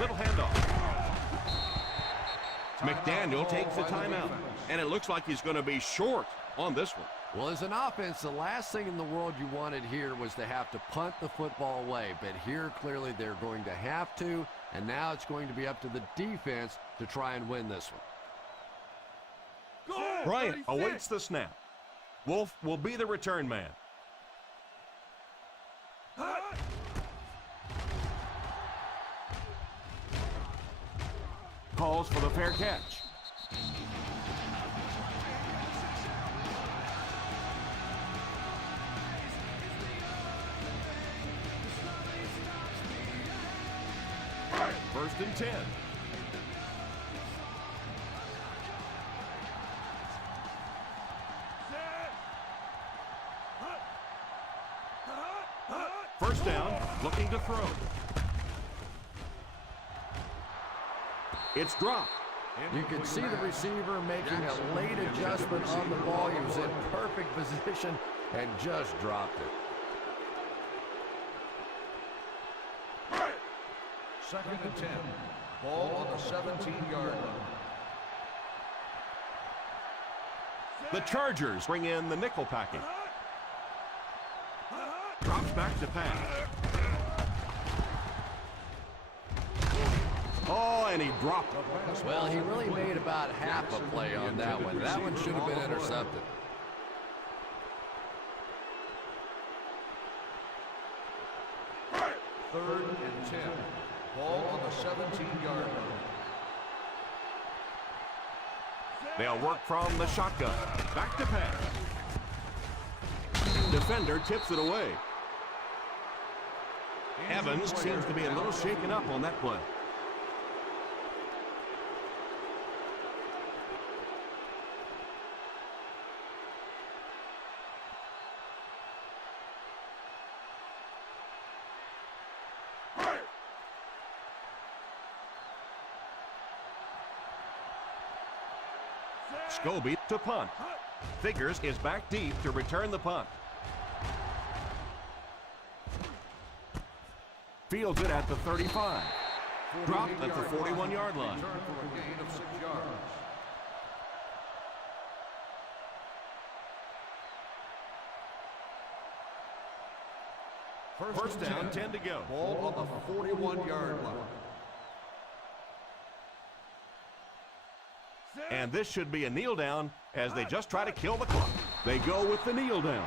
Little handoff. McDaniel takes the timeout, and it looks like he's going to be short on this one. Well, as an offense, the last thing in the world you wanted here was to have to punt the football away. But here, clearly, they're going to have to, and now it's going to be up to the defense to try and win this one. Bryant awaits the snap. Wolf will be the return man. Calls for the fair catch. First and 10. First down, looking to throw. It's dropped. You can see the receiver making a late adjustment on the ball. He was in perfect position and just dropped it. Second and 10. Ball on the 17-yard line. The Chargers bring in the nickel package. Drops back to pass. Oh, and he dropped it. Well, he really made about half a play on that one. That one should have been intercepted. Third and 10. Ball on the 17-yard line. They'll work from the shotgun. Back to pass. Defender tips it away. Evans seems to be a little shaken up on that play. Scobie to punt. Figures is back deep to return the punt. Fields it at the 35. Dropped at the 41-yard line. Return for a gain of 6 yards. First down, 10 to go. Ball on the 41-yard line. And this should be a kneel down as they just try to kill the clock. They go with the kneel down.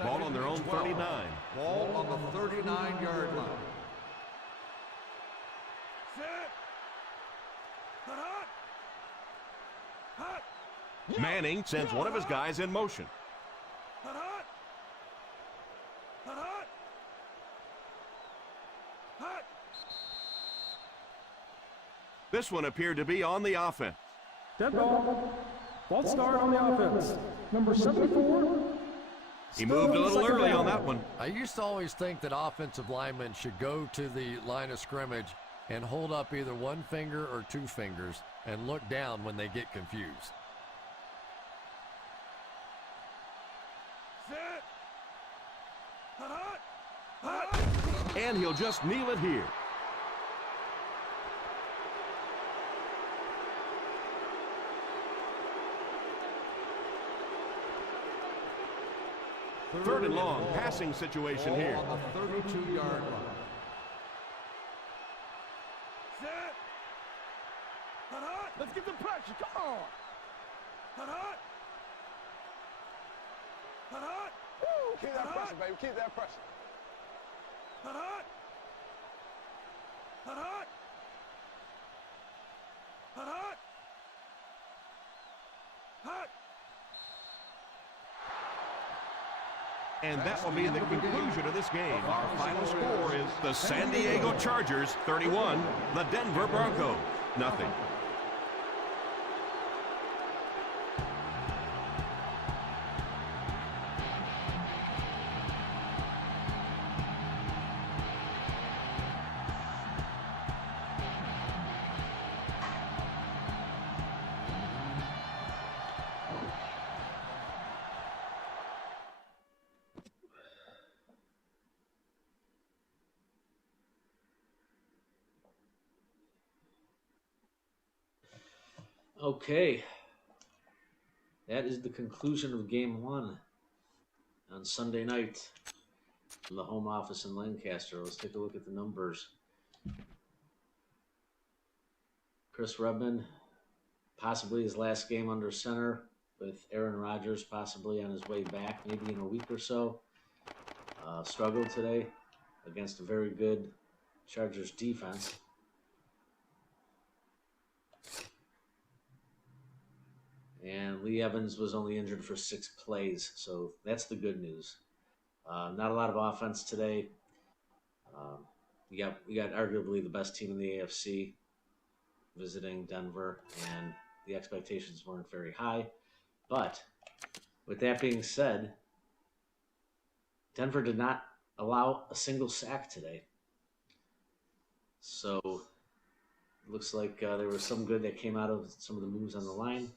Ball on their own 39. Ball on the 39-yard line. Manning sends one of his guys in motion. This one appeared to be on the offense. Dead ball. False start on the offense. Number 74. He moved a little early on that one. I used to always think that offensive linemen should go to the line of scrimmage and hold up either one finger or two fingers and look down when they get confused. And he'll just kneel it here. Third and long, passing situation here. On the 32-yard line. Let's get the pressure. Come on. Woo, keep that pressure, baby. Keep that pressure. And that will be the conclusion of this game. Our final score is the San Diego Chargers 31, the Denver Broncos nothing. Okay, that is the conclusion of Game 1 on Sunday night from the home office in Lancaster. Let's take a look at the numbers. Chris Redman, possibly his last game under center with Aaron Rodgers possibly on his way back, maybe in a week or so. Struggled today against a very good Chargers defense. And Lee Evans was only injured for 6 plays, so that's the good news. Not a lot of offense today. We got arguably the best team in the AFC visiting Denver, and the expectations weren't very high. But with that being said, Denver did not allow a single sack today. So it looks like there was some good that came out of some of the moves on the line.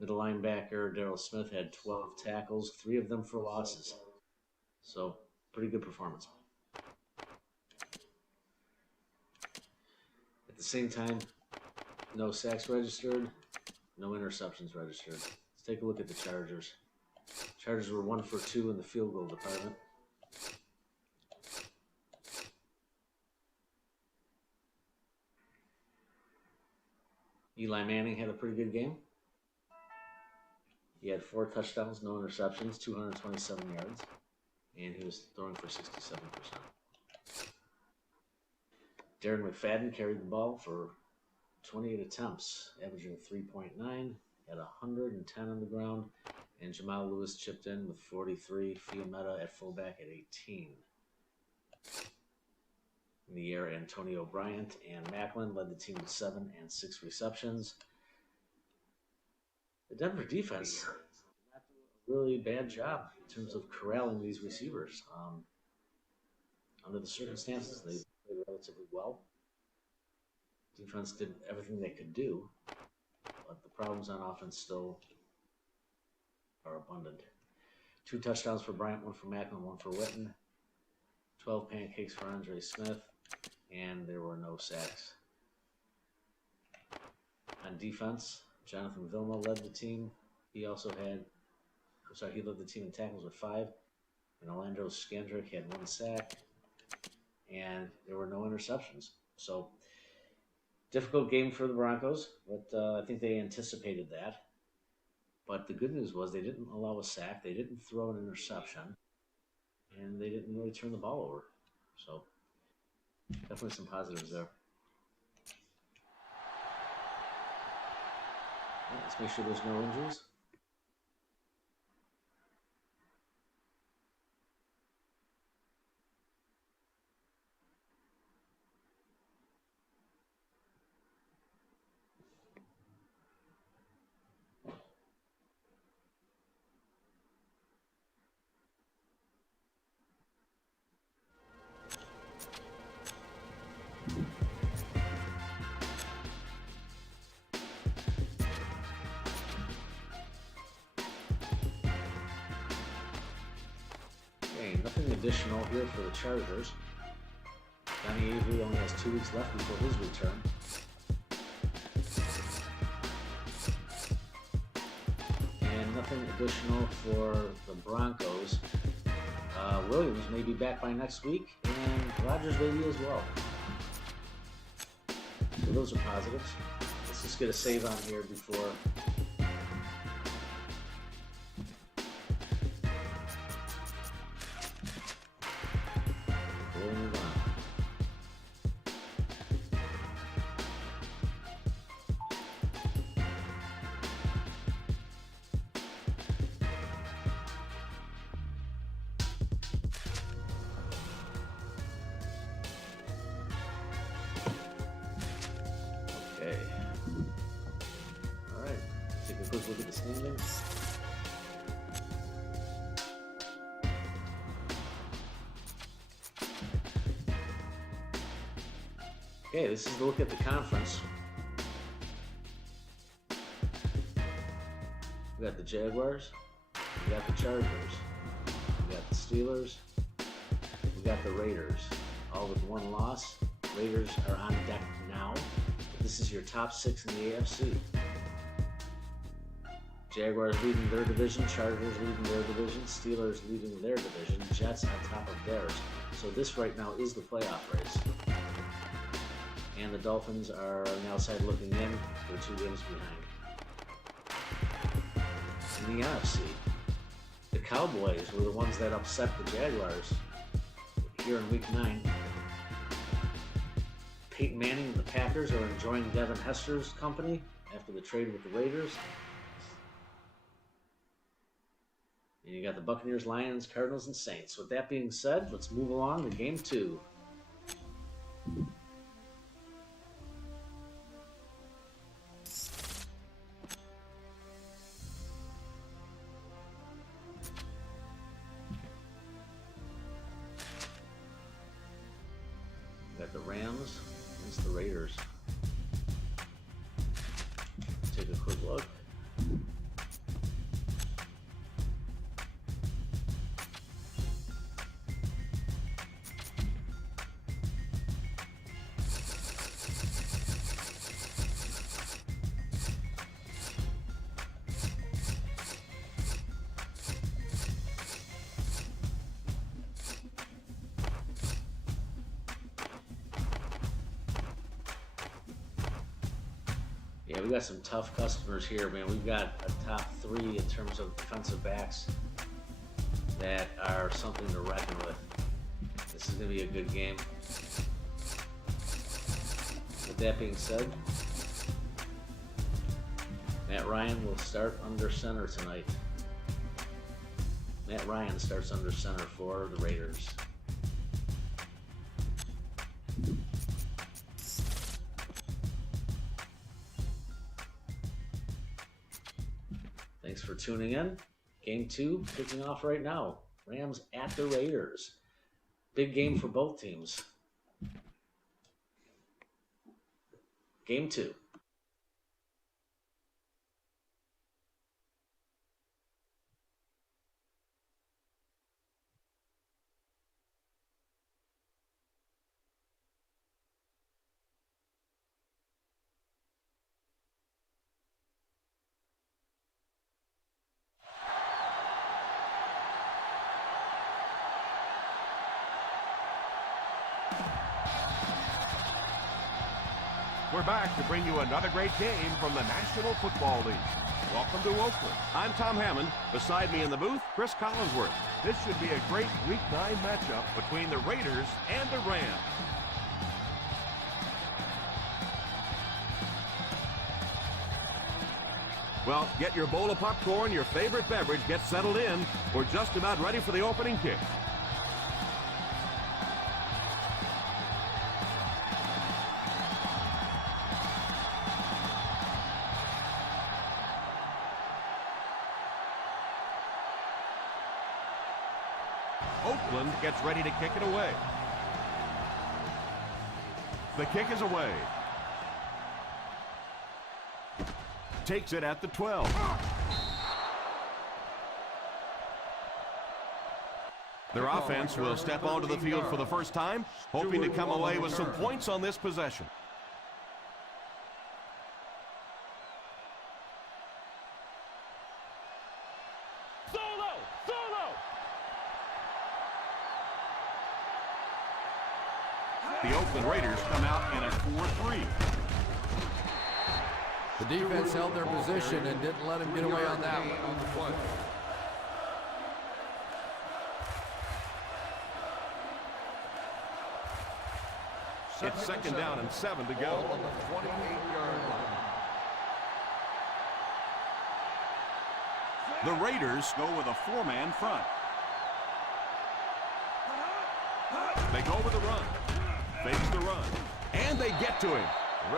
Middle linebacker Darryl Smith had 12 tackles, 3 of them for losses. So, pretty good performance. At the same time, no sacks registered, no interceptions registered. Let's take a look at the Chargers. Chargers were 1 for 2 in the field goal department. Eli Manning had a pretty good game. He had 4 touchdowns, no interceptions, 227 yards, and he was throwing for 67%. Darren McFadden carried the ball for 28 attempts, averaging 3.9, had 110 on the ground, and Jamal Lewis chipped in with 43, Fiumetta at fullback at 18. In the air, Antonio Bryant and Macklin led the team with 7 and 6 receptions. The Denver defense did a really bad job in terms of corralling these receivers. Under the circumstances, they played relatively well. Defense did everything they could do, but the problems on offense still are abundant. 2 touchdowns for Bryant, 1 for Macklin, 1 for Witten. 12 pancakes for Andre Smith, and there were no sacks. On defense, Jonathan Vilma led the team. He led the team in tackles with 5. And Orlando Skandrick had 1 sack. And there were no interceptions. So, difficult game for the Broncos, but I think they anticipated that. But the good news was they didn't allow a sack. They didn't throw an interception. And they didn't really turn the ball over. So, definitely some positives there. Let's make sure there's no injuries. Nothing additional here for the Chargers. Donnie Avery only has 2 weeks left before his return. And nothing additional for the Broncos. Williams may be back by next week, and Rodgers may be as well. So those are positives. Let's just get a save on here before. We'll move on. Okay. All right. Take a quick look at the standings. Okay, this is a look at the conference. We got the Jaguars, we got the Chargers, we got the Steelers, we got the Raiders, all with one loss. Raiders are on deck now. This is your top 6 in the AFC. Jaguars leading their division, Chargers leading their division, Steelers leading their division, Jets on top of theirs. So this right now is the playoff race. And the Dolphins are on the outside looking in. They're 2 games behind. In the NFC, the Cowboys were the ones that upset the Jaguars here in Week 9. Peyton Manning and the Packers are enjoying Devin Hester's company after the trade with the Raiders. And you got the Buccaneers, Lions, Cardinals, and Saints. With that being said, let's move along to Game 2. Got the Rams against the Raiders. Take a quick look. Yeah, we got some tough customers here, man. We've got a top 3 in terms of defensive backs that are something to reckon with. This is going to be a good game. With that being said, Matt Ryan will start under center tonight. Matt Ryan starts under center for the Raiders. Thanks for tuning in. Game 2 kicking off right now. Rams at the Raiders. Big game for both teams. Game 2. We're back to bring you another great game from the National Football League. Welcome to Oakland. I'm Tom Hammond. Beside me in the booth, Chris Collinsworth. This should be a great Week 9 matchup between the Raiders and the Rams. Well, get your bowl of popcorn, your favorite beverage, get settled in. We're just about ready for the opening kick. Oakland gets ready to kick it away. The kick is away. Takes it at the 12. Their offense will step onto the field for the first time, hoping to come away with some points on this possession. The Oakland Raiders come out in a 4-3. The defense held their position and didn't let him get away on that one. It's second down and 7 to go. On the 28-yard line. The Raiders go with a 4-man front. They go with the run. Fakes the run. And they get to him.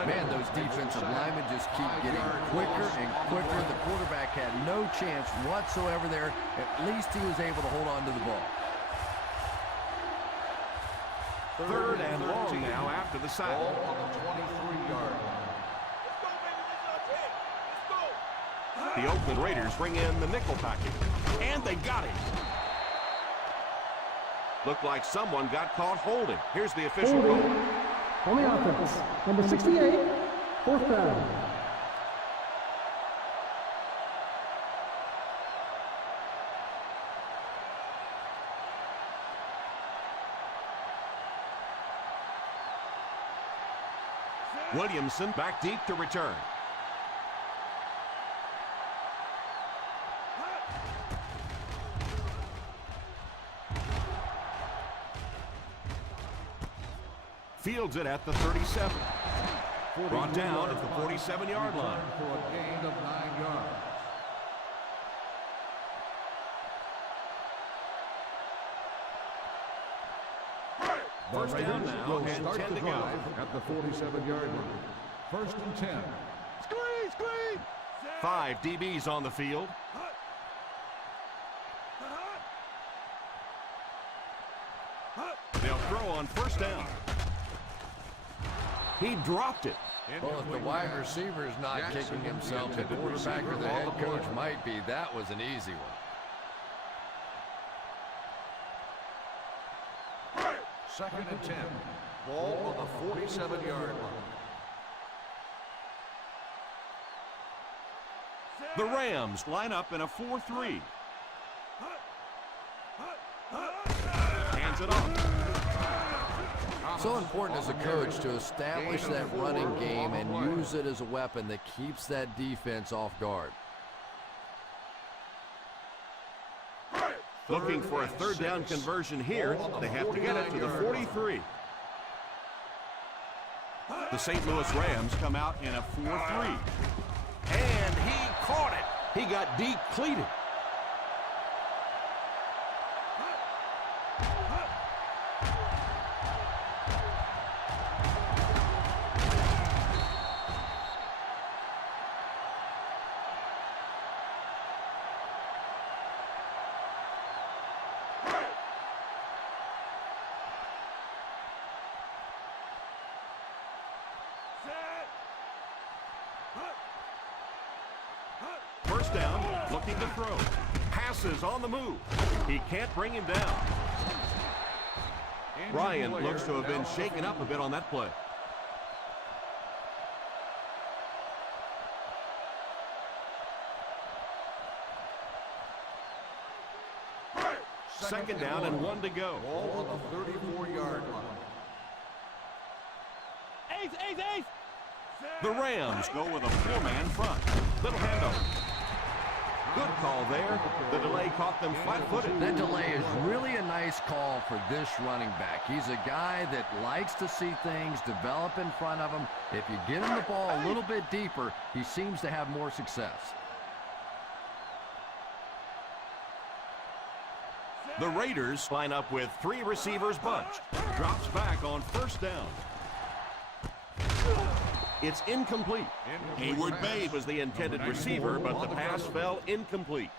Man, those defensive linemen just keep getting quicker and quicker. The quarterback had no chance whatsoever there. At least he was able to hold on to the ball. Third and long now after the sack. Ball on the 23-yard line. The Oakland Raiders bring in the nickel package. And they got him. Looked like someone got caught holding. Here's the official call. On the offense, number 68, fourth down. Williamson back deep to return. Fields it at the 37. Brought down at the 47-yard line. For a gain of 9 yards. First down now and Start 10 the to go. drive at the 47-yard line. First and 10. Screen! 5 DBs on the field. They'll throw on first down. He dropped it. Well, if the wide receiver's not kicking himself, the quarterback or the head coach might be. That was an easy one. Second and 10. Ball on the 47-yard line. The Rams line up in a 4-3. Hands it off. So important as a coach to establish that running game and use it as a weapon that keeps that defense off guard. Looking for a third down conversion here. They have to get it to the 43. The St. Louis Rams come out in a 4-3. And he caught it. He got decleated. First down, looking to throw. Passes on the move. He can't bring him down. Ryan looks to have been shaken up a bit on that play. Second down and 1 to go. Ball on the 34-yard line. Ace! The Rams go with a 4-man front. Little handoff. Good call there. The delay caught them flat-footed. That delay is really a nice call for this running back. He's a guy that likes to see things develop in front of him. If you get him the ball a little bit deeper, he seems to have more success. The Raiders line up with 3 receivers bunched. Drops back on first down. It's incomplete. Hayward Bay was the intended receiver, but the pass fell incomplete.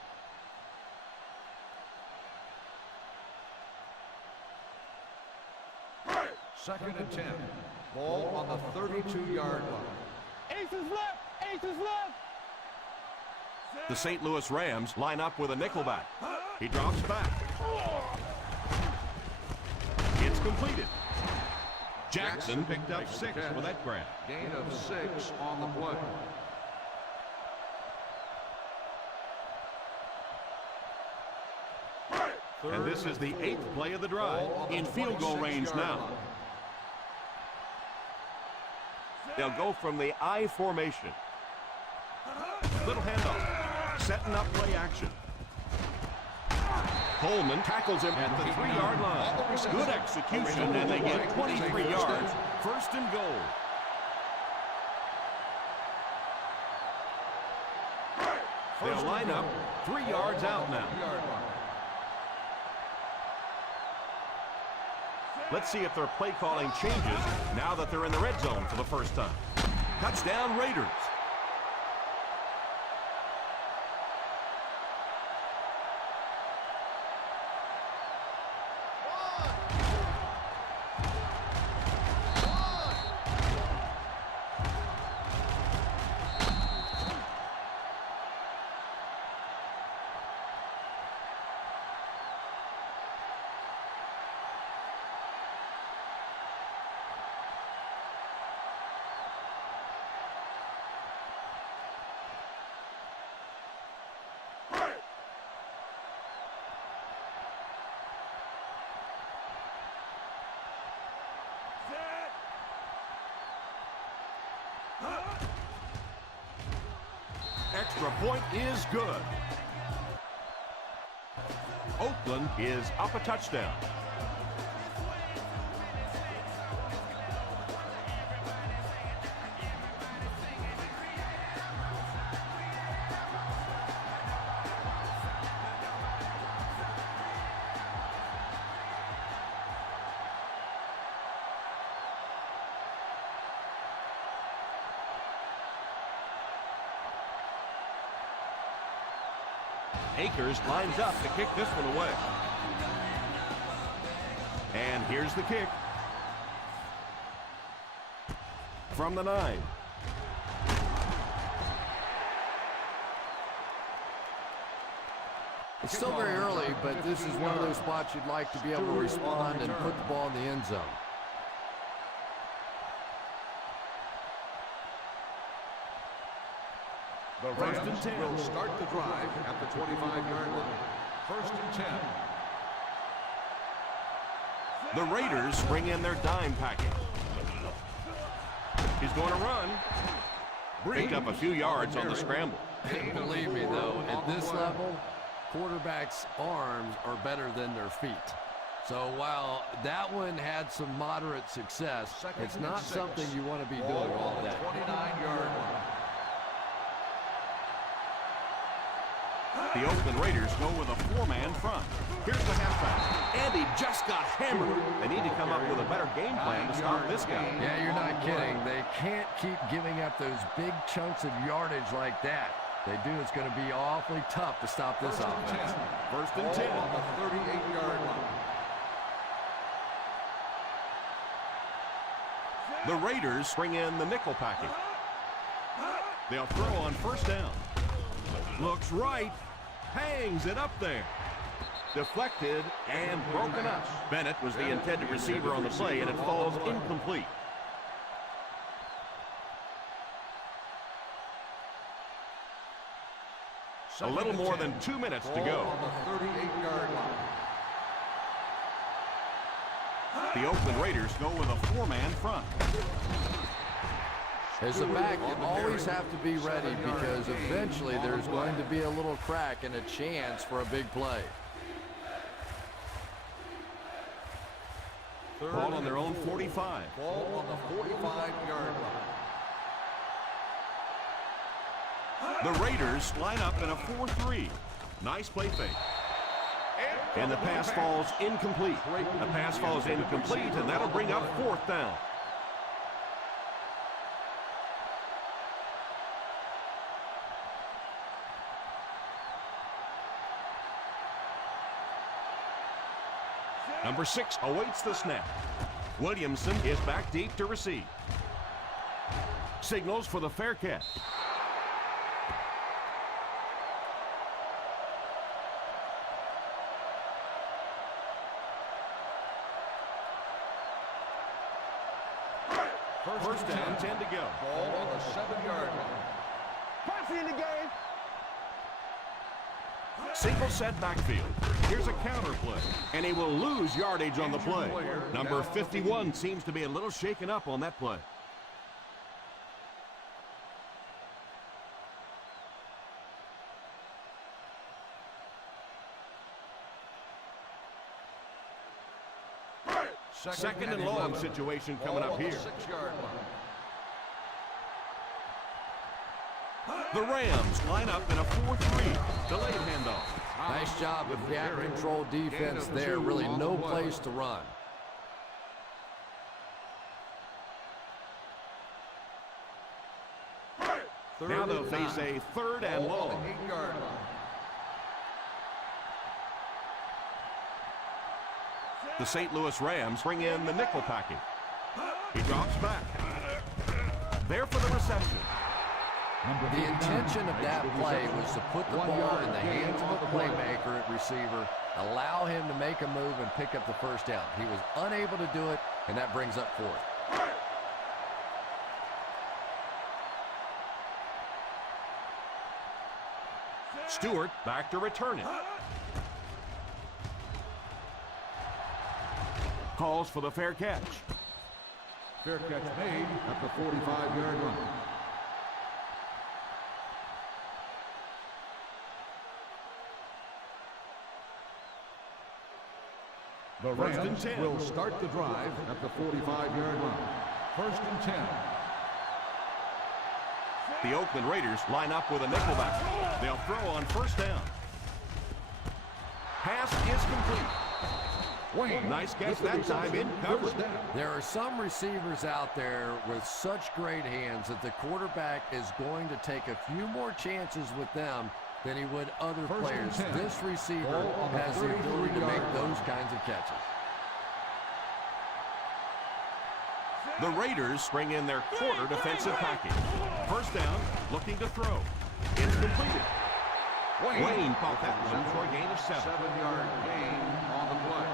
Second and 10. Ball on the 32-yard line. Ace is left! The St. Louis Rams line up with a nickelback. He drops back. It's completed. Jackson picked up 6 with that grab. Gain of 6 on the play. And this is the 8th play of the drive. In field goal range now. They'll go from the I formation. Little handoff. Setting up play action. Coleman tackles him at the 3-yard line. Good execution, and they get 23 yards. First and goal. They'll line up 3 yards out now. Let's see if their play calling changes now that they're in the red zone for the first time. Touchdown Raiders. Extra point is good. Oakland is up a touchdown. Akers lines up to kick this one away. And here's the kick. From the 9. It's still very early, but this is one of those spots you'd like to be able to respond and put the ball in the end zone. The Rams will start the drive at the 25-yard line. First and 10. The Raiders bring in their dime package. He's going to run. Picked up a few yards on the scramble. Believe me, though, at this level, quarterbacks' arms are better than their feet. So while that one had some moderate success, it's not something you want to be doing all day. 29-yard line. The Oakland Raiders go with a 4-man front. Here's the halfback. Andy just got hammered. They need to come up with a better game plan to stop this guy. Yeah, you're not kidding. They can't keep giving up those big chunks of yardage like that. They do, it's going to be awfully tough to stop this offense. First and 10. On the 38-yard line. The Raiders bring in the nickel package. They'll throw on first down. Looks right. Hangs it up there. Deflected and broken up. Bennett was the intended receiver on the play, and it falls incomplete. A little more than 2 minutes to go. On the 38-yard line. The Oakland Raiders go with a 4-man front. As a back, you always have to be ready because eventually there's going to be a little crack and a chance for a big play. Ball on their own 45. Ball on the 45-yard line. The Raiders line up in a 4-3. Nice play fake. And the pass falls incomplete. The pass falls incomplete, and that'll bring up 4th down. Number 6 awaits the snap. Williamson is back deep to receive. Signals for the fair catch. First down, 10 to go. Ball on the 7-yard line. Passing in the game. Single set backfield. Here's a counter play, and he will lose yardage on the play. Number 51 seems to be a little shaken up on that play. Second and long situation coming up here. 6-yard line. The Rams line up in a 4-3. Delayed handoff. Nice job with gap control defense there. Really no place to run. Now they'll face a 3rd and long. 8-yard line. The St. Louis Rams bring in the nickel packing. He drops back. There for the reception. The intention of that play was to put the ball in the hands of a playmaker at receiver, allow him to make a move and pick up the first down. He was unable to do it, and that brings up 4th. Stewart back to return it. Calls for the fair catch. Fair catch made at the 45-yard line. The Rams will start the drive at the 45-yard line. 1st and 10. The Oakland Raiders line up with a nickelback. They'll throw on 1st down. Pass is complete. Nice catch that time in coverage. There are some receivers out there with such great hands that the quarterback is going to take a few more chances with them than he would other players. This receiver has the ability to make those kinds of catches. The Raiders bring in their quarter defensive package. 1st down, looking to throw. It's completed. Wayne caught that one for a gain of 7. 7-yard gain on the play.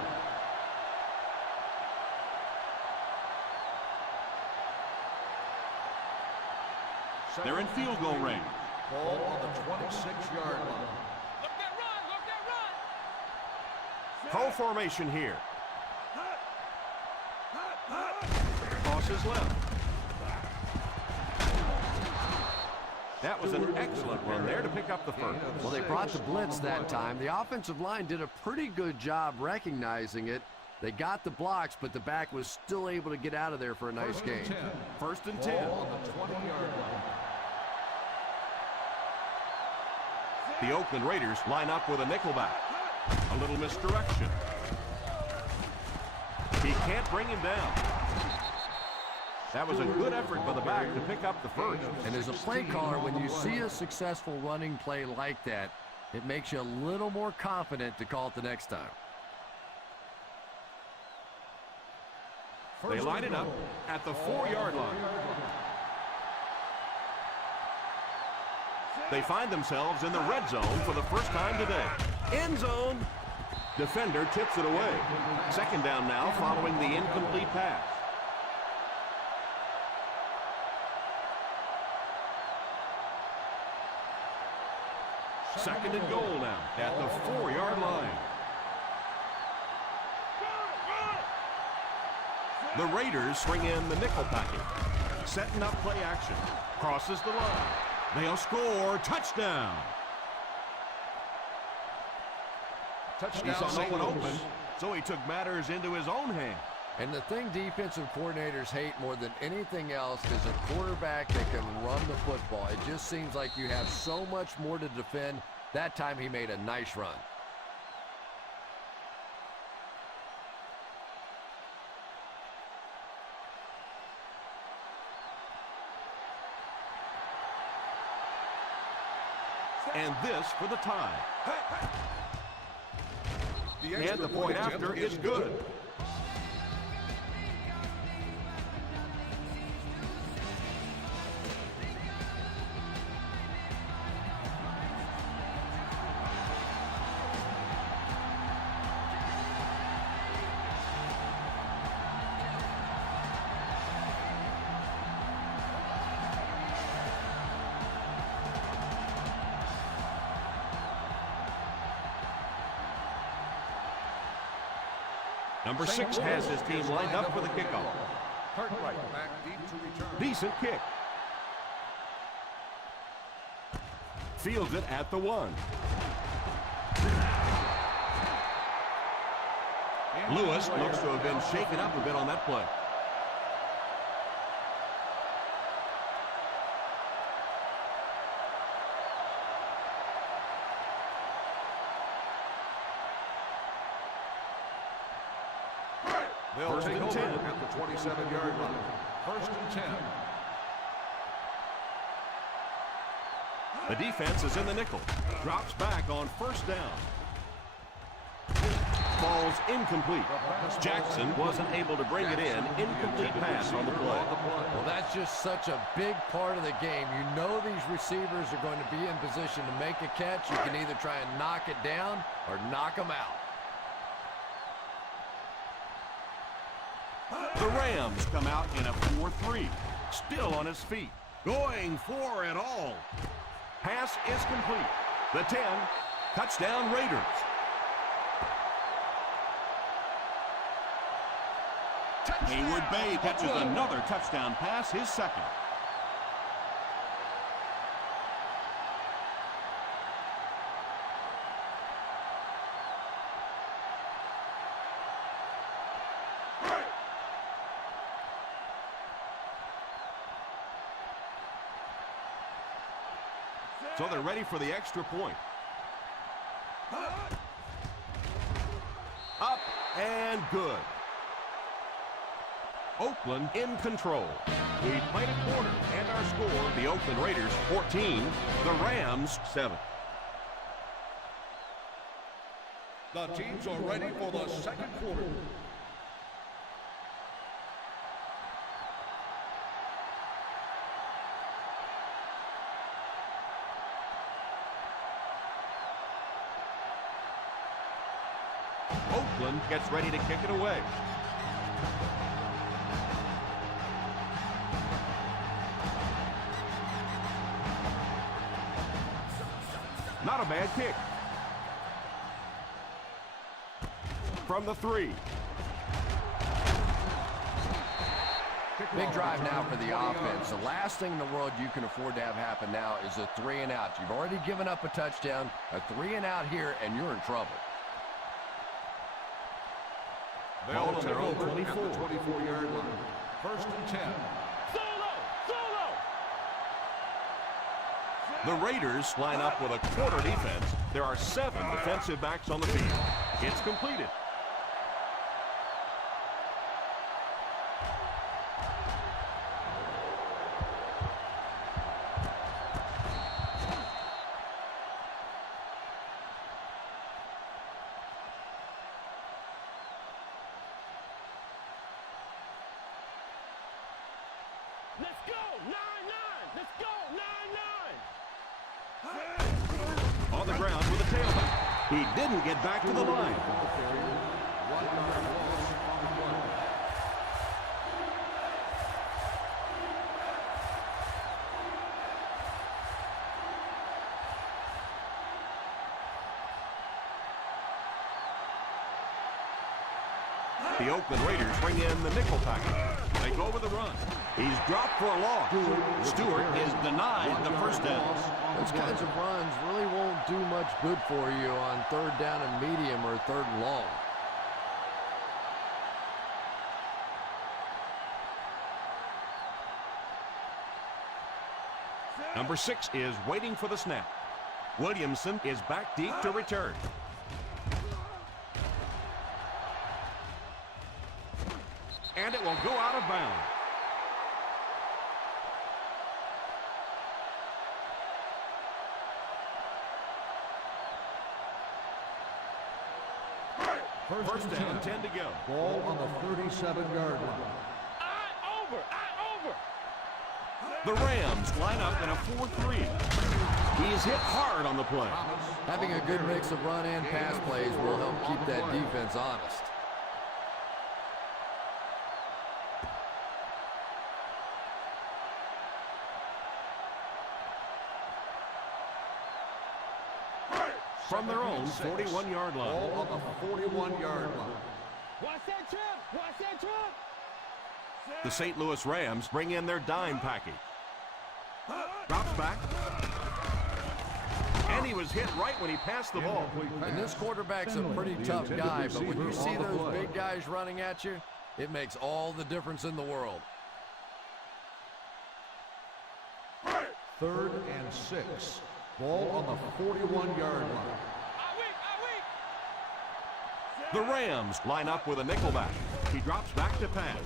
They're in field goal range. Ball on the 26-yard line. Look that run, look that run. Pro formation here. Crosses left. That was an excellent run there to pick up the 1st. Well, they brought the blitz that time. The offensive line did a pretty good job recognizing it. They got the blocks, but the back was still able to get out of there for a nice gain. 1st and 10. Ball on the 20-yard line. The Oakland Raiders line up with a nickelback. A little misdirection. He can't bring him down. That was a good effort by the back to pick up the 1st. And as a play caller, when you see a successful running play like that, it makes you a little more confident to call it the next time. They line it up at the 4-yard line. They find themselves in the red zone for the first time today. End zone. Defender tips it away. 2nd down now following the incomplete pass. Second and goal now at the 4-yard line. The Raiders bring in the nickel package. Setting up play action. Crosses the line. They'll score. Touchdown. He saw no one open, so he took matters into his own hands. And the thing defensive coordinators hate more than anything else is a quarterback that can run the football. It just seems like you have so much more to defend. That time he made a nice run. And this for the tie. And the point after is good. Number 6 has his team lined up for the kickoff. Cartwright back deep to return. Decent kick. Fields it at the 1. Lewis looks to have been shaken up a bit on that play. They'll take over at the 27-yard line. First and 10. The defense is in the nickel. Drops back on first down. Ball's incomplete. Jackson wasn't able to bring it in. Incomplete pass on the play. Well, that's just such a big part of the game. You know these receivers are going to be in position to make a catch. You can either try and knock it down or knock them out. The Rams come out in a 4-3. Still on his feet. Going for it all. Pass is complete. The 10. Touchdown Raiders. Hayward Bay catches another touchdown pass, his second. So they're ready for the extra point. Up and good. Oakland in control. We played a quarter and our score, the Oakland Raiders 14, the Rams 7. The teams are ready for the second quarter. Oakland gets ready to kick it away. Not a bad kick. From the 3. Big drive now for the offense. The last thing in the world you can afford to have happen now is a 3 and out. You've already given up a touchdown, a 3 and out here, and you're in trouble. They'll take over at the 24-yard line. First and 10. The Raiders line up with a quarter defense. There are 7 defensive backs on the field. It's completed. Let's go, 9-9. Let's go, 9-9. On the ground with a tailback. He didn't get back to the line. The Oakland Raiders bring in the nickel package. They go with the run. He's dropped for a loss. Stewart is denied the first down. Those kinds of runs really won't do much good for you on 3rd down and medium or 3rd and long. Number 6 is waiting for the snap. Williamson is back deep to return. And it will go out of bounds. First down, 10 to go. Ball on the 37-yard line. Eye over. The Rams line up in a 4-3. He's hit hard on the play. Having a good mix of run and pass plays will help keep that defense honest. From their own 41-yard line. Ball on the 41-yard line. Watch that trip. Watch that trip. The St. Louis Rams bring in their dime package. Drops back. And he was hit right when he passed the ball. And this quarterback's a pretty tough guy, but when you see those big guys running at you, it makes all the difference in the world. 3rd and 6. Ball on the 41-yard line. The Rams line up with a nickelback. He drops back to pass.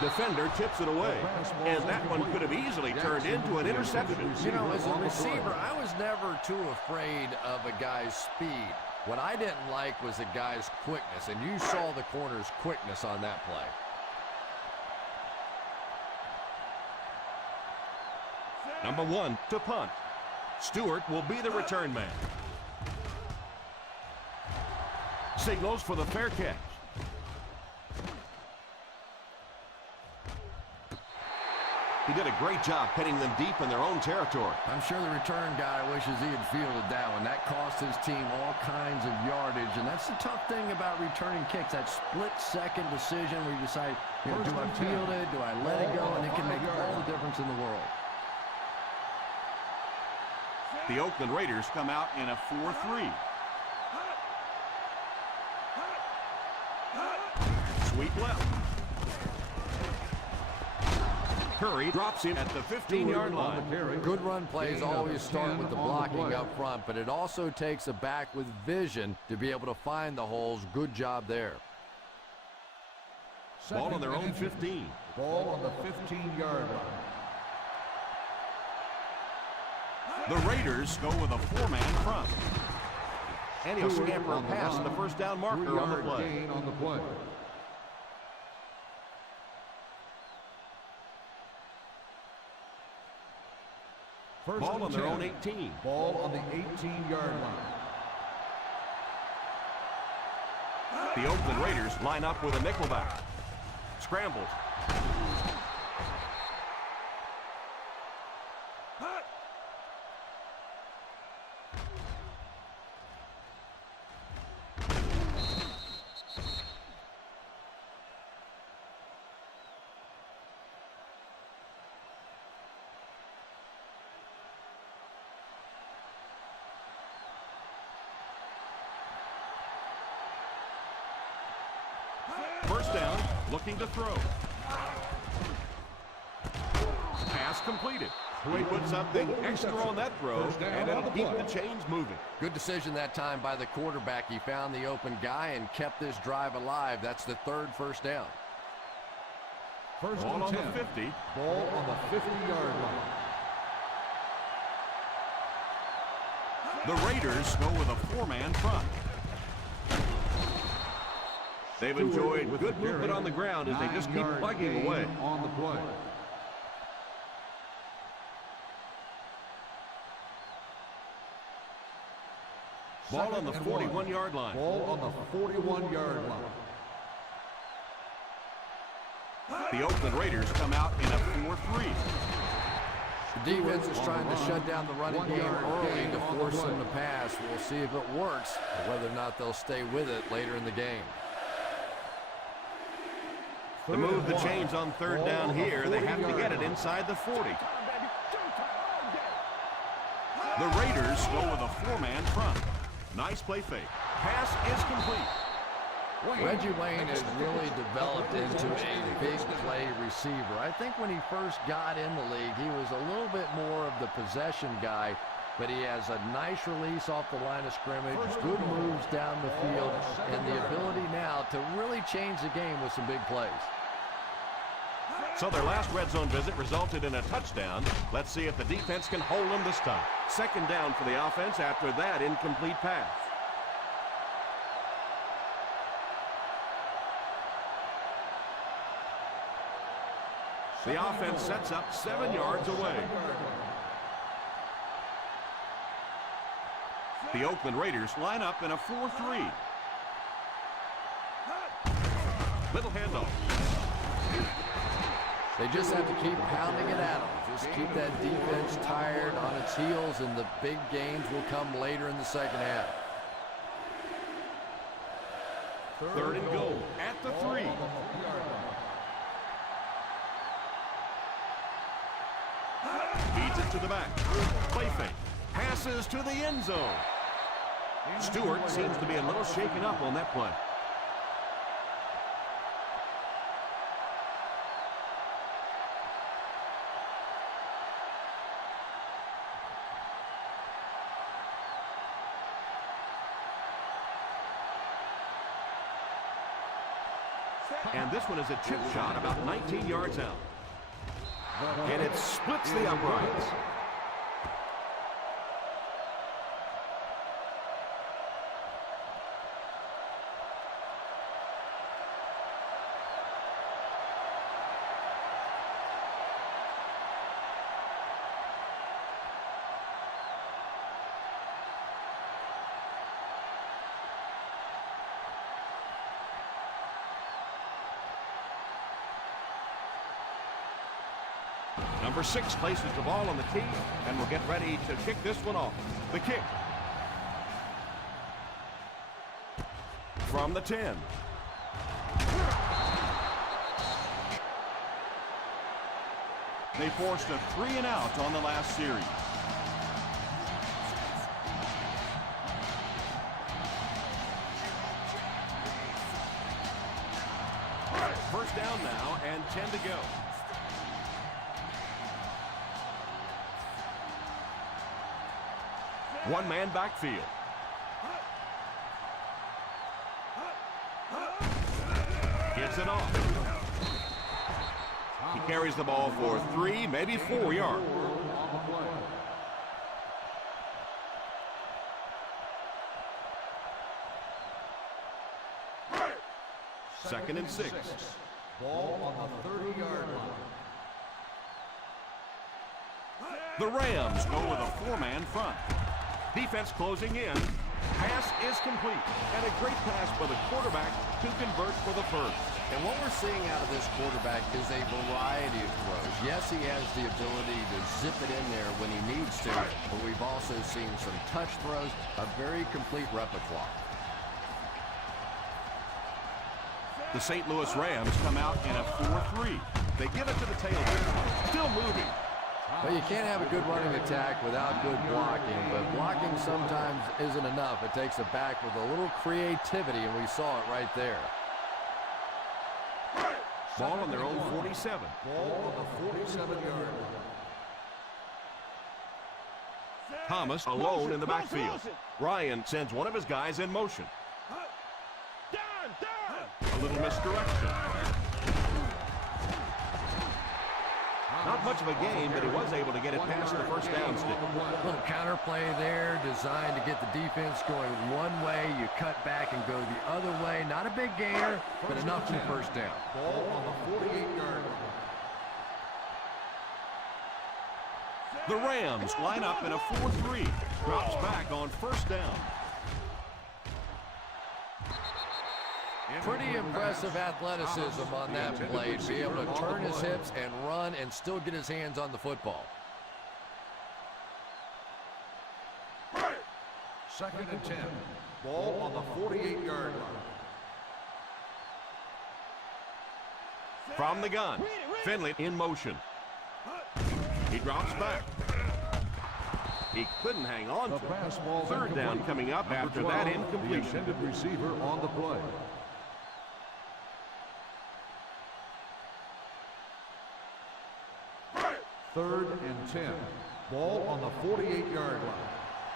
Defender tips it away. And that one could have easily turned into an interception. You know, as a receiver, I was never too afraid of a guy's speed. What I didn't like was a guy's quickness, and you saw the corner's quickness on that play. Number 1 to punt. Stewart will be the return man. Signals for the fair catch. He did a great job pinning them deep in their own territory. I'm sure the return guy wishes he had fielded that one. That cost his team all kinds of yardage, and that's the tough thing about returning kicks, that split-second decision where you decide, you know, do I field it, do I let it go, and it can make all the difference in the world. The Oakland Raiders come out in a 4-3. Sweep left. Curry drops him at the 15-yard line. Good run plays always start with the blocking up front, but it also takes a back with vision to be able to find the holes. Good job there. Ball on their own 15. Ball on the 15-yard line. The Raiders go with a 4-man front. And he'll scamper a pass to the first down marker on the play. Gain on the play. Ball on their own 18. Ball on the 18-yard line. The Oakland Raiders line up with a nickelback. Scrambles. First down, looking to throw. Pass completed. He put something extra on that throw, and it'll keep the chains moving. Good decision that time by the quarterback. He found the open guy and kept this drive alive. That's the 3rd first down. First Ball on 10. the 50. Ball on the 50-yard line. The Raiders go with a 4-man front. They've enjoyed good movement on the ground as they just keep plugging away. On the play. Ball on the 41-yard line. Ball on the 41-yard line. The Oakland Raiders come out in a 4-3. The defense is trying to shut down the running game early to force them to pass. We'll see if it works, or whether or not they'll stay with it later in the game. To move the chains on 3rd down here, they have to get it inside the 40. The Raiders go with a 4-man front. Nice play fake. Pass is complete. Reggie Wayne has really developed into a big play receiver. I think when he first got in the league, he was a little bit more of the possession guy, but he has a nice release off the line of scrimmage, good moves down the field, and the ability now to really change the game with some big plays. So their last red zone visit resulted in a touchdown. Let's see if the defense can hold them this time. 2nd down for the offense after that incomplete pass. The offense sets up 7 yards away. The Oakland Raiders line up in a 4-3. Little handoff. They just have to keep pounding it at them. Just keep that defense tired on its heels, and the big gains will come later in the 2nd half. 3rd and goal at the 3. Feeds it to the back. Play fake. Passes to the end zone. Stewart seems to be a little shaken up on that play. And this one is a chip shot about 19 yards out. And it splits the uprights. Number 6 places the ball on the tee and will get ready to kick this one off. The kick. From the 10. They forced a 3 and out on the last series. First down now and 10 to go. One-man backfield. Gets it off. He carries the ball for 3, maybe 4 yards. Second and 6. Ball on the 30-yard line. The Rams go with a 4-man front. Defense closing in. Pass is complete. And a great pass for the quarterback to convert for the first. And what we're seeing out of this quarterback is a variety of throws. Yes, he has the ability to zip it in there when he needs to, but we've also seen some touch throws, a very complete repertoire. The St. Louis Rams come out in a 4-3. They give it to the tailback. Still moving. Well, you can't have a good running attack without good blocking, but blocking sometimes isn't enough. It takes a back with a little creativity, and we saw it right there. Ball on their own 47. Ball on the 47-yard line. Thomas alone in the backfield. Ryan sends one of his guys in motion. A little misdirection. Not much of a game, but he was able to get it past the first down stick. A little counter play there designed to get the defense going one way. You cut back and go the other way. Not a big gainer, but enough for the first down. Ball on the 48-yard line. The Rams line up in a 4-3. Drops back on first down. Pretty impressive athleticism on that play to be able to turn his hips and run and still get his hands on the football. Second and 10. Ball on the 48-yard line. From the gun, Finley in motion. He drops back. He couldn't hang on to it. Third down coming up after that incompletion. The intended receiver on the play. Third and 10. Ball on the 48-yard line.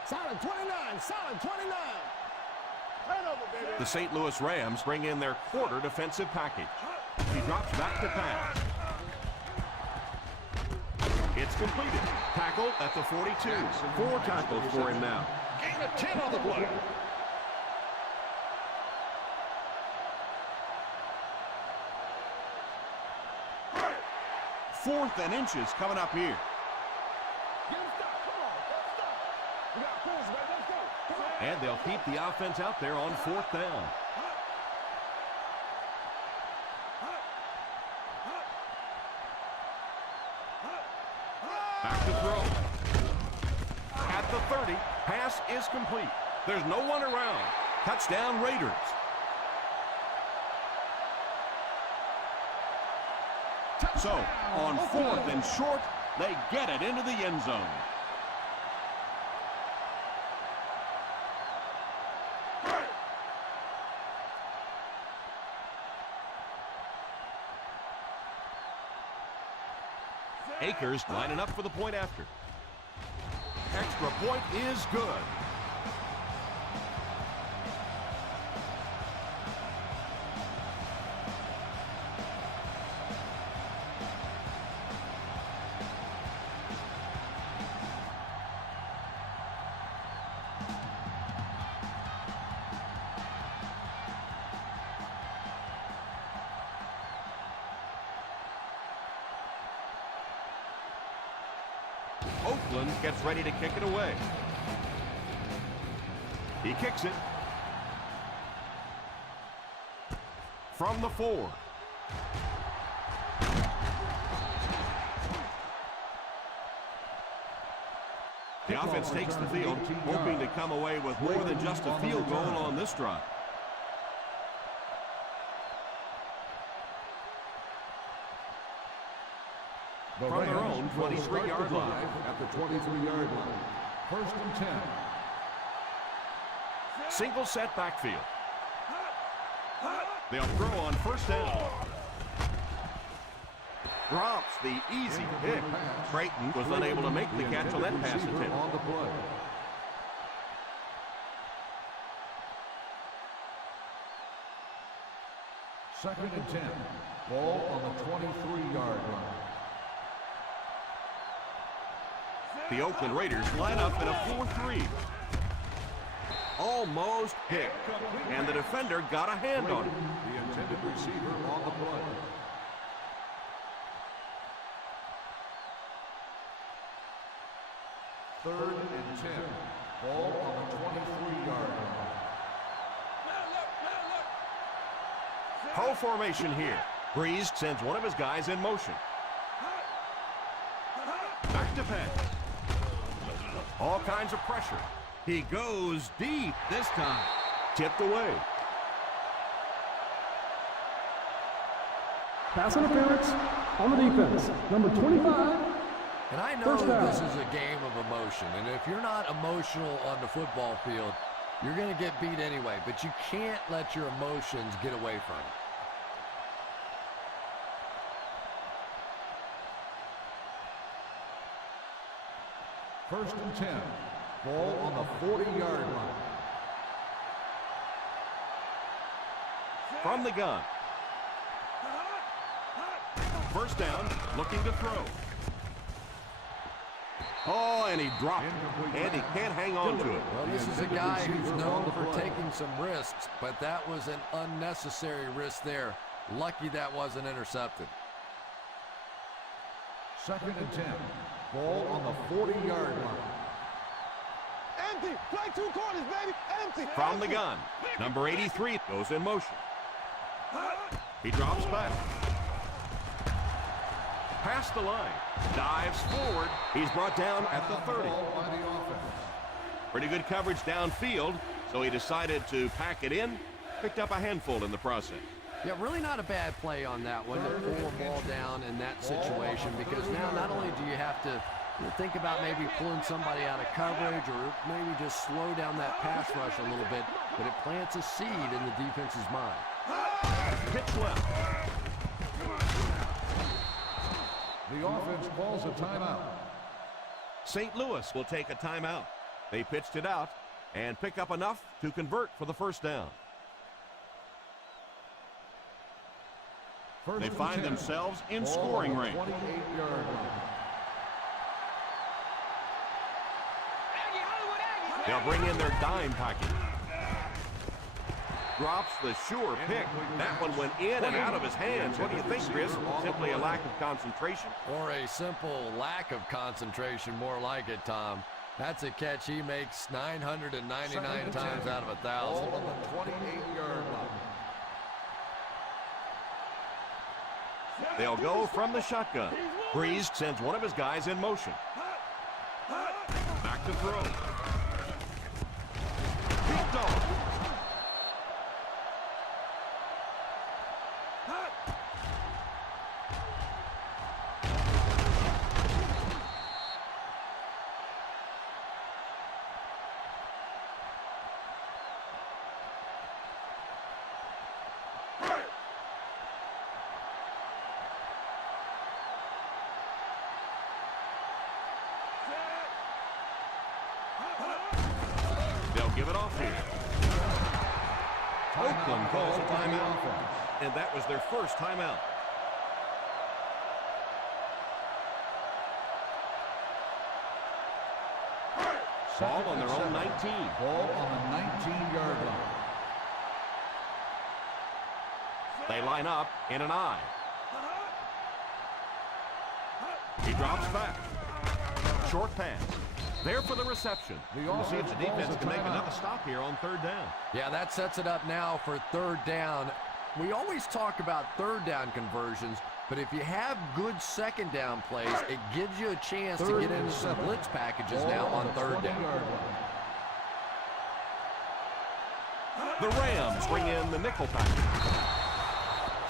Solid 29, solid 29. Turnover, baby. The St. Louis Rams bring in their quarter defensive package. He drops back to pass. It's completed. Tackle at the 42. 4 tackles for him now. Gain of 10 on the play. Fourth and inches coming up here. Get him stop. Come on. Get him stop. We got pulls, baby. Let's go. Come on. And they'll keep the offense out there on fourth down. Back to throw. At the 30, pass is complete. There's no one around. Touchdown Raiders. So, on fourth and short, they get it into the end zone. Akers lining up for the point after. Extra point is good. Oakland gets ready to kick it away. He kicks it. From the 4. The offense takes the field, hoping to come away with more than just a field goal on this drive. From their own 23-yard line. At the 23-yard line. 1st and 10. Single set backfield. They'll throw on 1st down. Drops the easy pick. Creighton was unable to make the catch on that pass attempt. On the play. Second and 10. Ball on the 23-yard line. The Oakland Raiders line up in a 4-3. Almost hit. And the defender got a hand on it. The intended receiver on the play. Third and 10. Ball on the 23-yard line. Pro formation here. Breeze sends one of his guys in motion. Back to pass. All kinds of pressure. He goes deep this time. Tipped away. Pass interference on the defense. Number 25. And I know First down. this is a game of emotion, and if you're not emotional on the football field, you're going to get beat anyway, but you can't let your emotions get away from it. First and 10. Ball on the 40-yard line. From the gun. 1st down, looking to throw. Oh, and he dropped it. And he can't hang on to it. Well, this is a guy who's known for taking some risks, but that was an unnecessary risk there. Lucky that wasn't intercepted. Second and 10. Ball on the 40-yard line. Empty. Play 2 quarters, baby. Empty. From the gun. Number 83 goes in motion. He drops back. Past the line. Dives forward. He's brought down at the 30. Ball by the offense. Pretty good coverage downfield, so he decided to pack it in. Picked up a handful in the process. Yeah, really not a bad play on that one to pull a ball down in that situation, because now not only do you have to think about maybe pulling somebody out of coverage or maybe just slow down that pass rush a little bit, but it plants a seed in the defense's mind. Pitch left. The offense calls a timeout. St. Louis will take a timeout. They pitched it out and pick up enough to convert for the 1st down. First They and find 10. themselves in Ball scoring on the range. 28-yard line. They'll bring in their dime package. Drops the sure pick. That one went in and out of his hands. What do you think, Chris? Simply a lack of concentration? Or a simple lack of concentration, more like it, Tom. That's a catch he makes 999 times out of 1,000. Ball on the 28-yard line. They'll go from the shotgun. Breeze sends one of his guys in motion. Back to throw. Picked off. They'll give it off here. Oakland calls a timeout. And that was their first timeout. Ball on their own 19. Ball on the 19-yard line. They line up in an I. He drops back. Short pass. There for the reception. We'll see if the defense can make another stop here on third down. Yeah, that sets it up now for third down. We always talk about third down conversions, but if you have good second down plays, it gives you a chance to get into some blitz packages now on third down. The Rams bring in the nickel package.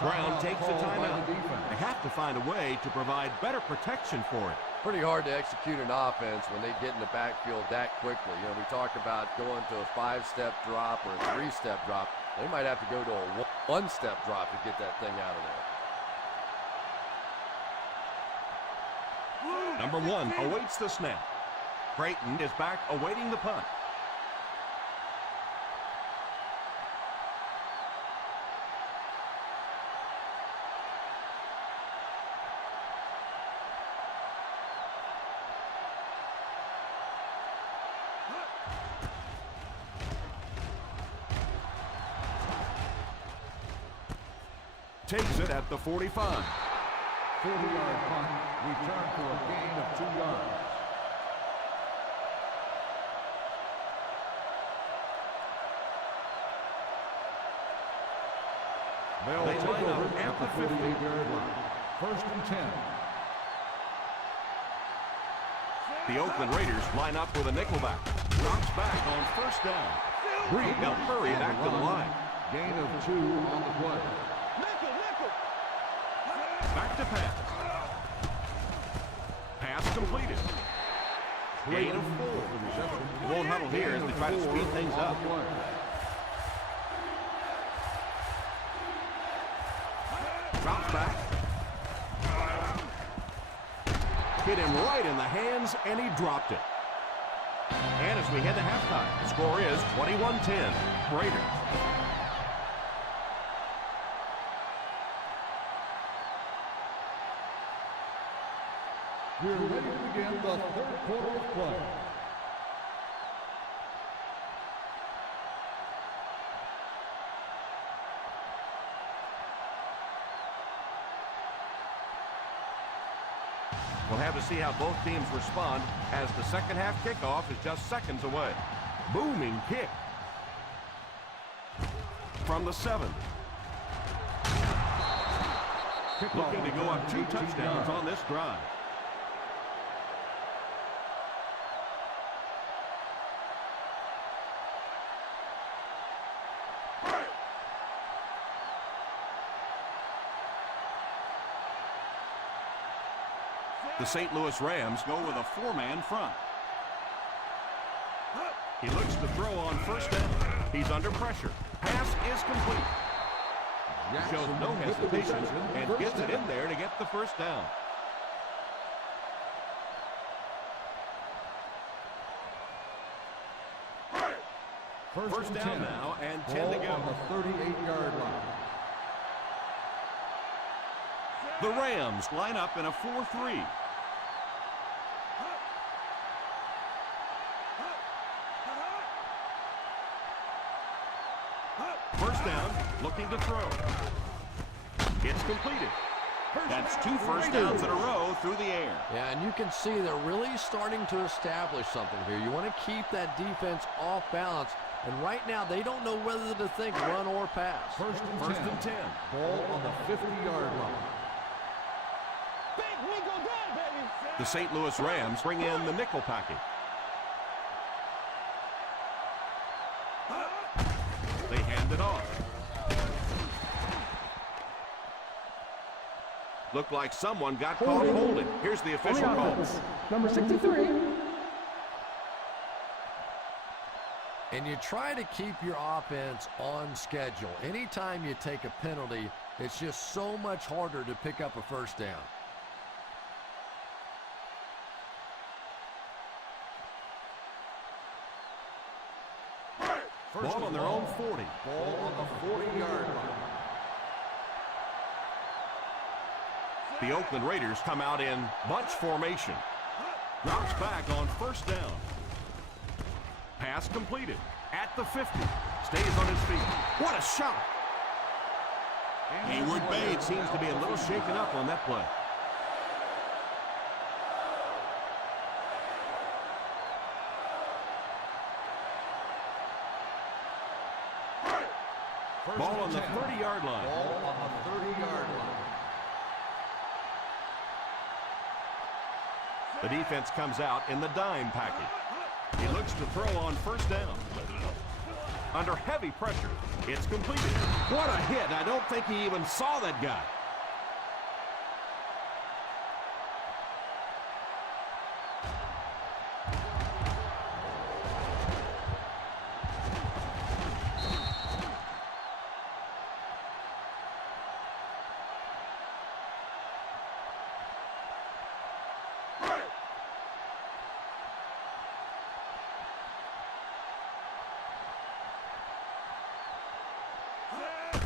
Brown takes a timeout. They have to find a way to provide better protection for it. Pretty hard to execute an offense when they get in the backfield that quickly. You know, we talk about going to a 5-step drop or a 3-step drop. They might have to go to a 1-step drop to get that thing out of there. Number 1 awaits the snap. Creighton is back awaiting the punt. Takes it at the 45. 40-yard punt, return for a gain of 2 yards. They'll take over at the 48-yard line. First and 10. The Oakland Raiders line up with a nickelback. Drops back on first down. They'll hurry back to the line. Gain of 2 on the play. Back to pass. Pass completed. Gain of 4. The whole huddle here as they try to speed things up. Drops back. Hit him right in the hands, and he dropped it. And as we head to halftime, the score is 21-10. Raiders. We're ready to begin the third quarter of play. We'll have to see how both teams respond as the second half kickoff is just seconds away. Booming kick from the 7. Looking to go up 2 touchdowns on this drive. The St. Louis Rams go with a 4-man front. He looks to throw on first down. He's under pressure. Pass is complete. Shows no hesitation and gets it in there to get the first down. First down now and 10 to go. On the 38-yard line. The Rams line up in a 4-3. First down, looking to throw. It's completed. That's 2 first downs in a row through the air. Yeah, and you can see they're really starting to establish something here. You want to keep that defense off balance, and right now they don't know whether to think run or pass. First and 10. Ball on the 50-yard line. The St. Louis Rams bring in the nickel package. They hand it off. Looked like someone got caught holding. Here's the official call. Number 63. And you try to keep your offense on schedule. Anytime you take a penalty, it's just so much harder to pick up a first down. Ball on their own 40. Ball on the 40-yard line. The Oakland Raiders come out in bunch formation. Drops back on first down. Pass completed at the 50. Stays on his feet. What a shot! Hayward Bade seems to be a little shaken up on that play. Ball on the 30-yard line. Ball on the 30-yard line. The defense comes out in the dime package. He looks to throw on first down. Under heavy pressure, it's completed. What a hit. I don't think he even saw that guy.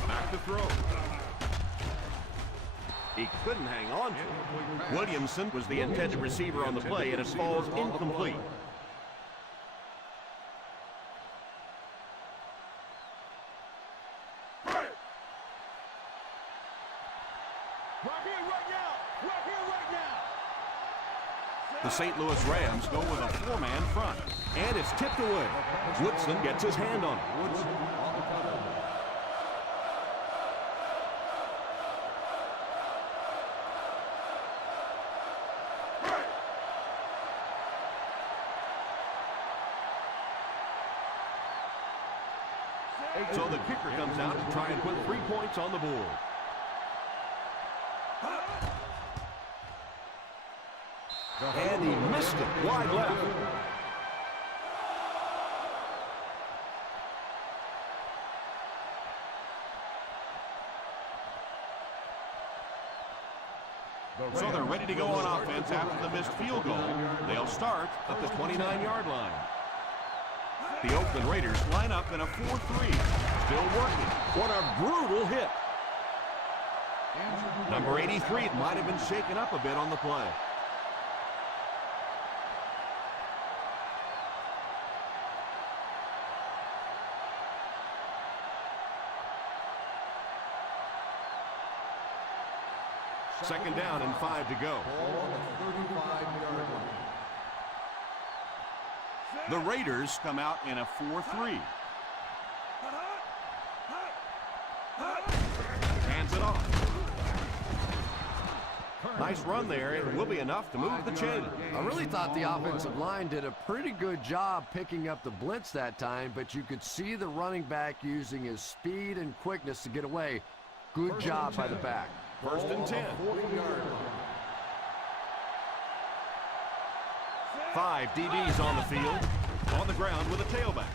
Back to throw. He couldn't hang on to it. Williamson was the intended receiver on the play, and it falls incomplete. The St. Louis Rams go with a four-man front, and it's tipped away. Woodson gets his hand on it. Woodson on the cover. So the kicker comes out to try and put 3 points on the board. And he missed it wide left. So they're ready to go on offense after the missed field goal. They'll start at the 29-yard line. The Oakland Raiders line up in a 4-3. Still working. What a brutal hit. Number 83 might have been shaken up a bit on the play. Second down and 5 to go. Ball on the 35-yard line. The Raiders come out in a 4-3. Hands it off. Nice run there. It will be enough to move the chain. I really thought the offensive line did a pretty good job picking up the blitz that time, but you could see the running back using his speed and quickness to get away. Good job by the back. First and 10. 40-yard line. 5 DBs on the field. On the ground with a tailback.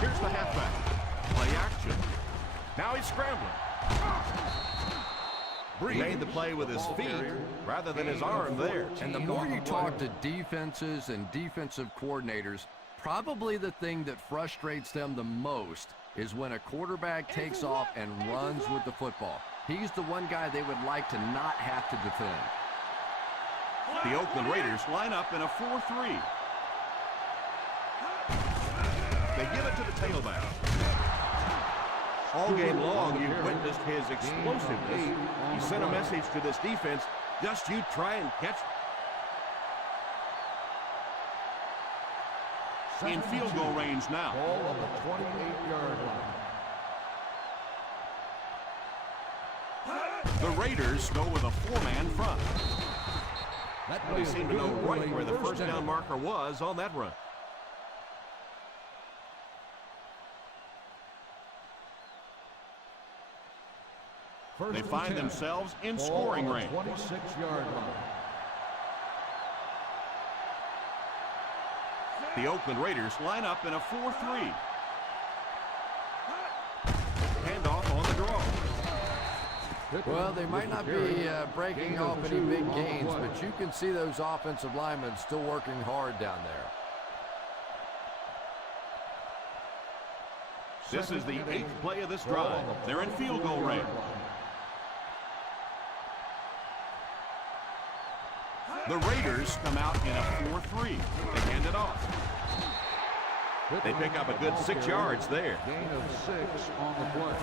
Here's the halfback. Play action. Now he's scrambling. Bree made the play with his feet rather than his arm there. And the more you talk to defenses and defensive coordinators, probably the thing that frustrates them the most is when a quarterback takes off and runs with the football. He's the one guy they would like to not have to defend. The Oakland Raiders line up in a 4-3. They give it to the tailback. All game long, you've witnessed his explosiveness. He sent a message to this defense, just you try and catch. In field goal range now. Ball on the 28-yard line. The Raiders go with a four-man front. That They seem to know right where the first down marker was on that run. First They and find 10. themselves in Ball scoring on the range. 26-yard line. The Oakland Raiders line up in a 4-3. Handoff on the draw. Well, they might not be breaking off any big gains, but you can see those offensive linemen still working hard down there. This is the 8th play of this drive. They're in field goal range. The Raiders come out in a 4-3. They hand it off. They pick up a good 6 yards there. Gain of 6 on the play.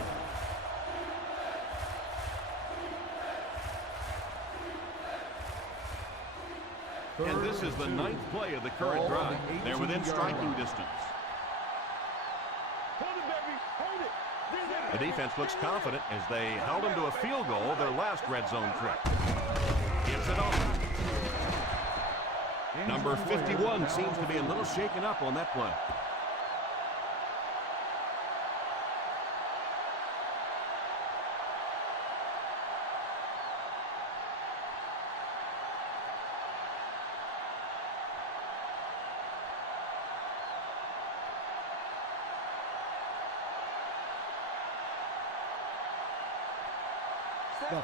And this is the 9th play of the current drive. They're within striking distance. Hold it, baby. Hold it. The defense looks confident as they held them to a field goal their last red zone trip. Gives it on. Number 51 seems to be a little shaken up on that play.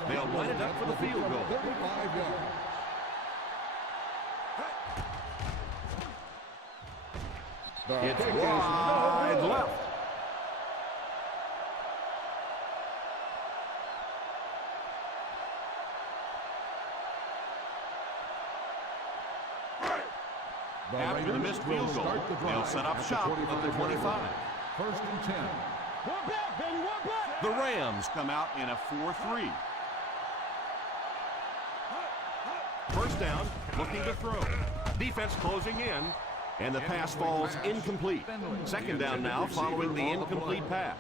They'll line it up for the field goal. 35 yards. It's wide left. After the missed field goal, they'll set up shop at the 25. First and 10. One back, baby. One back. The Rams come out in a 4-3. First down, looking to throw. Defense closing in, and the pass falls incomplete. Second down now following the incomplete pass.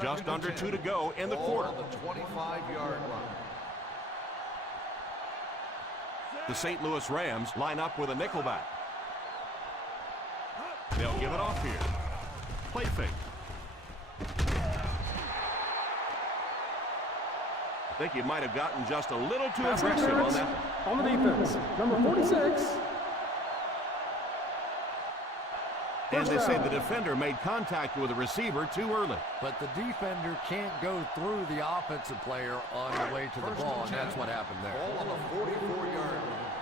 Just under 2 to go in the quarter. On the 25-yard line. The St. Louis Rams line up with a nickelback. They'll give it off here. Play fake. I think he might have gotten just a little too Pass aggressive on interference that. on the defense. Number 46. And they say the defender made contact with the receiver too early. But the defender can't go through the offensive player on the way to the ball, and that's what happened there. Ball on the 44-yard line.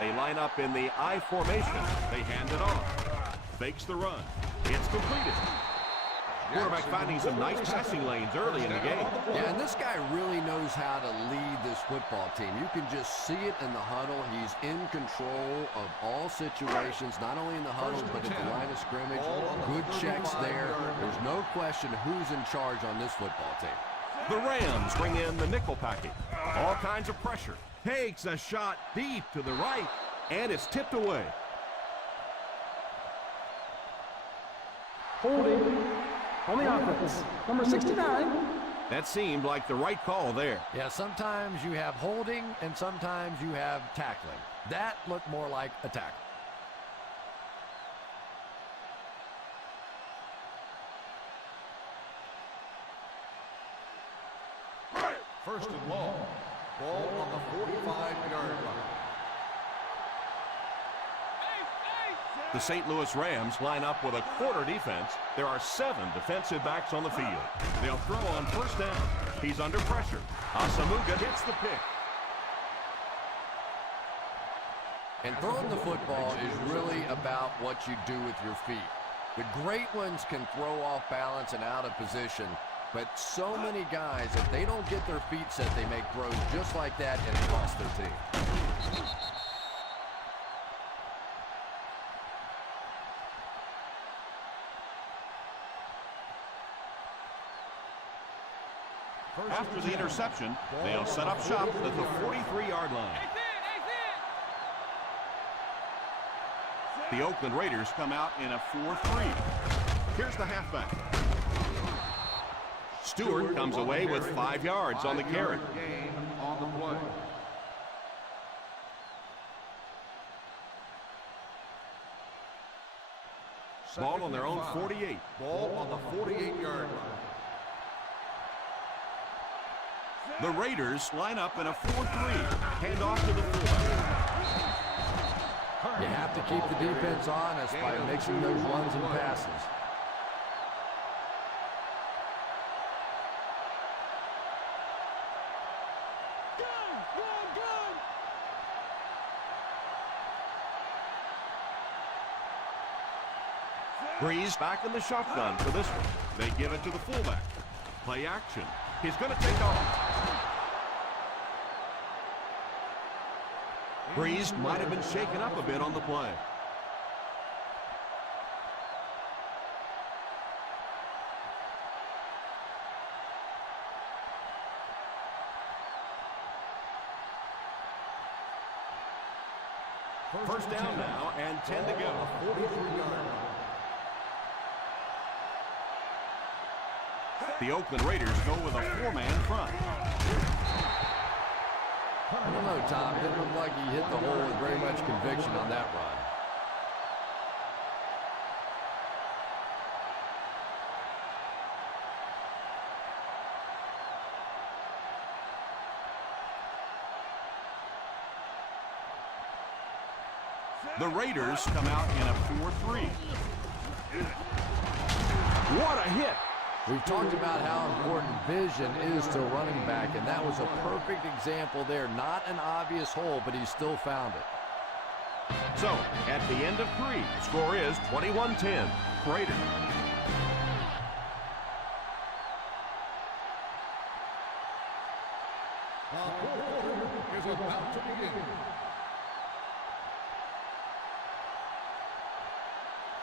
They line up in the I formation. They hand it off. Fakes the run. It's completed. Quarterback finding some nice passing lanes early in the game. Yeah, and this guy really knows how to lead this football team. You can just see it in the huddle. He's in control of all situations, not only in the huddle, but at the line of scrimmage. Good checks there. There's no question who's in charge on this football team. The Rams bring in the nickel package. All kinds of pressure. Takes a shot deep to the right, and it's tipped away. Holding on the offense. Number 69. That seemed like the right call there. Yeah, sometimes you have holding, and sometimes you have tackling. That looked more like a tackle. First and long. Ball on the 45-yard line. The St. Louis Rams line up with a quarter defense. There are 7 defensive backs on the field. They'll throw on first down. He's under pressure. Asamuga hits the pick. And throwing the football is really about what you do with your feet. The great ones can throw off balance and out of position, but so many guys, if they don't get their feet set, they make throws just like that, and it costs their team. After the interception, they'll set up shop at the 43-yard line. The Oakland Raiders come out in a 4-3. Here's the halfback. Stewart comes away with 5 yards on the carry. Gain on the play. Ball on their own 48. Ball on the 48-yard line. The Raiders line up in a 4-3. Hand off to the fullback. You have to keep the defense honest by mixing those runs and passes. Breeze back in the shotgun for this one. They give it to the fullback. Play action. He's going to take off. Breeze might have been shaken up a bit on the play. First down now and 10 to go. 43-yard line. The Oakland Raiders go with a 4-man front. I don't know, Tom. It didn't look like he hit the hole with very much conviction on that run. The Raiders come out in a 4-3. What a hit! We've talked about how important vision is to a running back, and that was a perfect example there. Not an obvious hole, but he still found it. So, at the end of 3, the score is 21-10. Raiders. The fourth quarter is about to begin.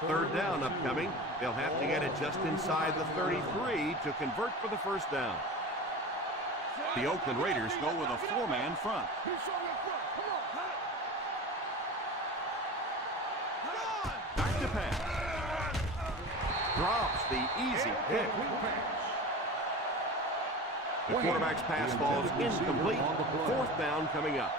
Third down upcoming. They'll have to get it just inside the 33 to convert for the first down. The Oakland Raiders go with a 4-man front. Back to pass. Drops the easy pick. The quarterback's pass falls incomplete. Fourth down coming up.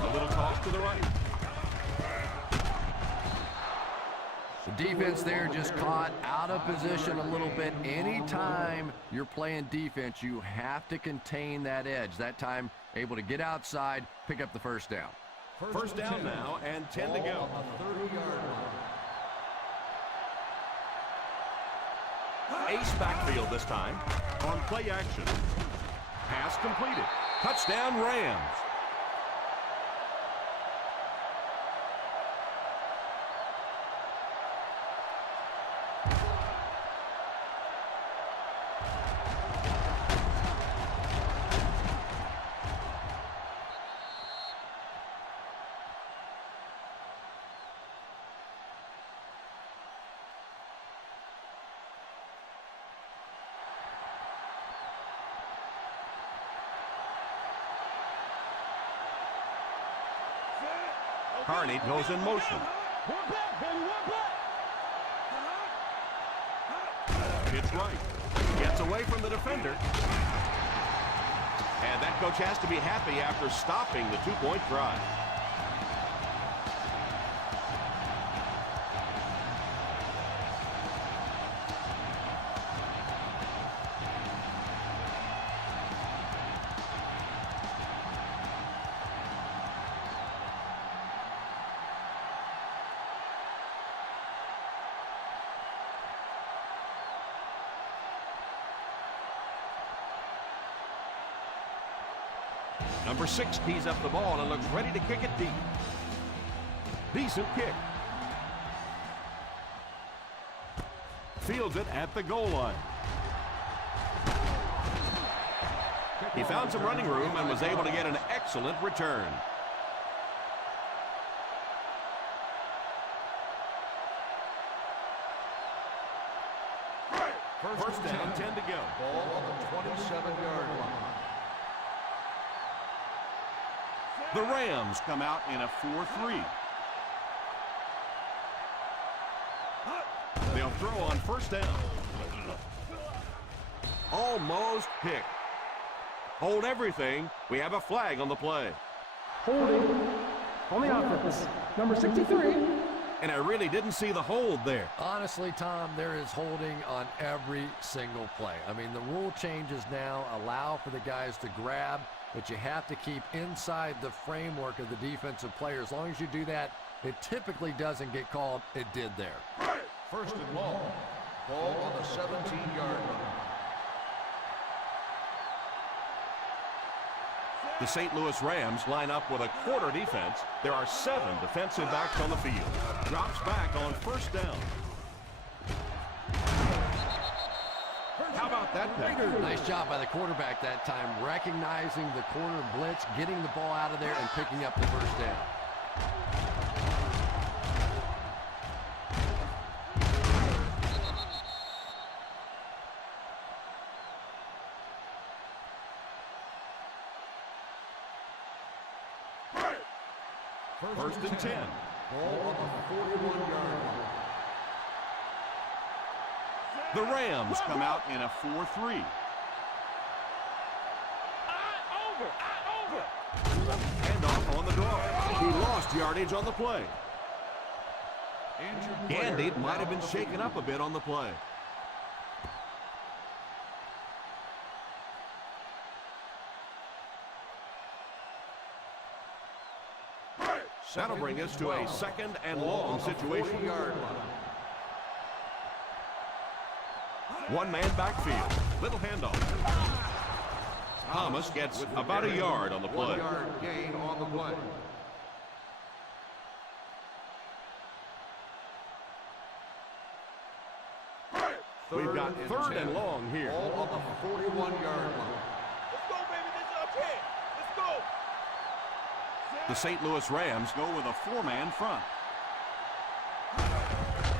A little toss to the right. The defense there just caught out of position a little bit. Anytime you're playing defense, you have to contain that edge. That time, able to get outside, pick up the first down. First down now and 10 to go. 30-yard line. Ace backfield this time. On play action. Pass completed. Touchdown Rams. Carney goes in motion. It's right. Gets away from the defender. And that coach has to be happy after stopping the two-point try. Number 6 tees up the ball and looks ready to kick it deep. Decent kick. Fields it at the goal line. He found some running room and was able to get an excellent return. First down, 10 to go. Ball on the 27-yard line. The Rams come out in a 4-3. throw on first down. Almost picked. Hold everything. We have a flag on the play. Holding on the offense. Number 63. And I really didn't see the hold there. Honestly, Tom, there is holding on every single play. I mean, the rule changes now allow for the guys to grab, but you have to keep inside the framework of the defensive player. As long as you do that, it typically doesn't get called. It did there. First and long. Ball on the 17-yard line. The St. Louis Rams line up with a quarter defense. There are 7 defensive backs on the field. Drops back on first down. How about that pick? Nice job by the quarterback that time, recognizing the corner blitz, getting the ball out of there, and picking up the first down. First and 10. Ball on the 41-yard line. The Rams come out in a 4-3. Handoff on the draw. He lost yardage on the play. Gandy might have been shaken up a bit on the play. That'll bring us to a second and long situation. 40-yard line. One-man backfield. Little handoff. Thomas gets about a yard on the play. 1-yard gain on the play. We've got third and long here. Ball on the 41-yard line. Let's go, baby. This is our chance. Let's go. The St. Louis Rams go with a 4-man front.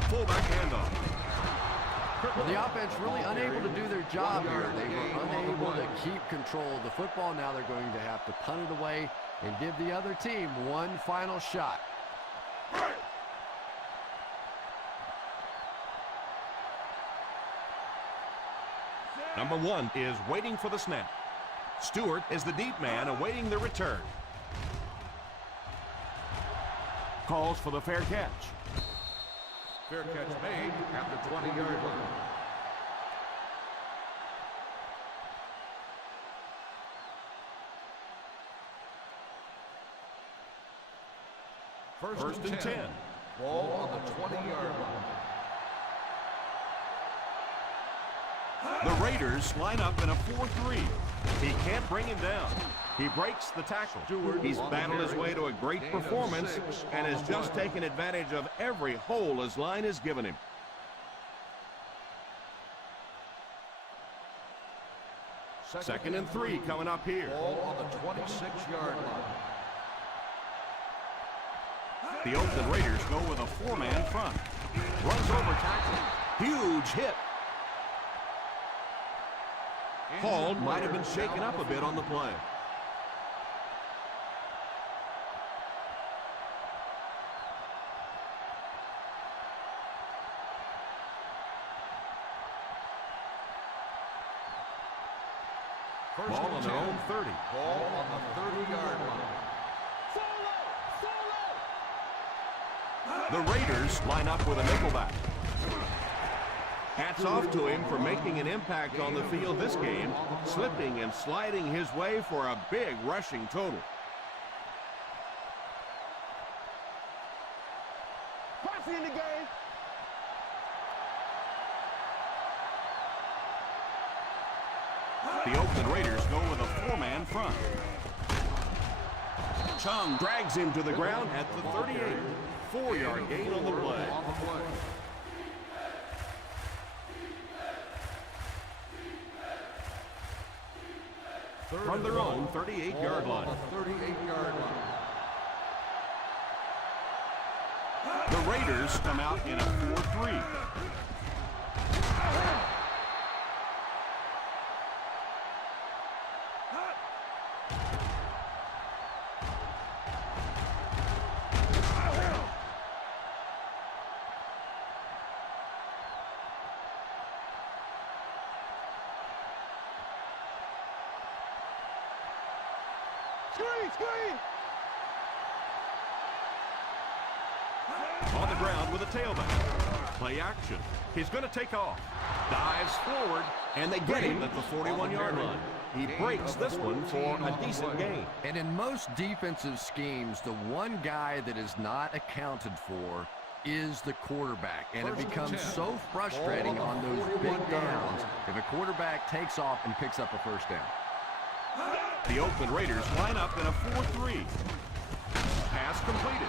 Fullback handoff. Well, the offense really unable to do their job here. They were unable to keep control of the football. Now they're going to have to punt it away and give the other team one final shot. Number 1 is waiting for the snap. Stewart is the deep man awaiting the return. Calls for the fair catch. Fair catch made at the 20-yard line. First and 10. Ball on the 20-yard line. The Raiders line up in a 4-3. He can't bring him down. He breaks the tackle. He's battled his way to a great performance and has just taken advantage of every hole his line has given him. Second and 3 coming up here. Ball on the 26-yard line. The Oakland Raiders go with a 4-man front. Runs over tackling. Huge hit. Hall might have been shaken up a bit on the play. Ball on their own 30. Ball on the 30-yard line. The Raiders line up with a nickelback. Hats off to him for making an impact on the field this game, slipping and sliding his way for a big rushing total. Posse in the game. The Oakland Raiders go with a 4-man front. Chung drags him to the ground at the 38. 4-yard gain on the play. From their own 38-yard line. 38-yard line. The Raiders come out in a 4-3. Screen! On the ground with a tailback. Play action. He's going to take off. Dives forward, and they get him at the 41-yard line. He breaks this one for a decent gain. And in most defensive schemes, the one guy that is not accounted for is the quarterback. And it becomes so frustrating on those big downs if a quarterback takes off and picks up a first down. The Oakland Raiders line up in a 4-3. Pass completed.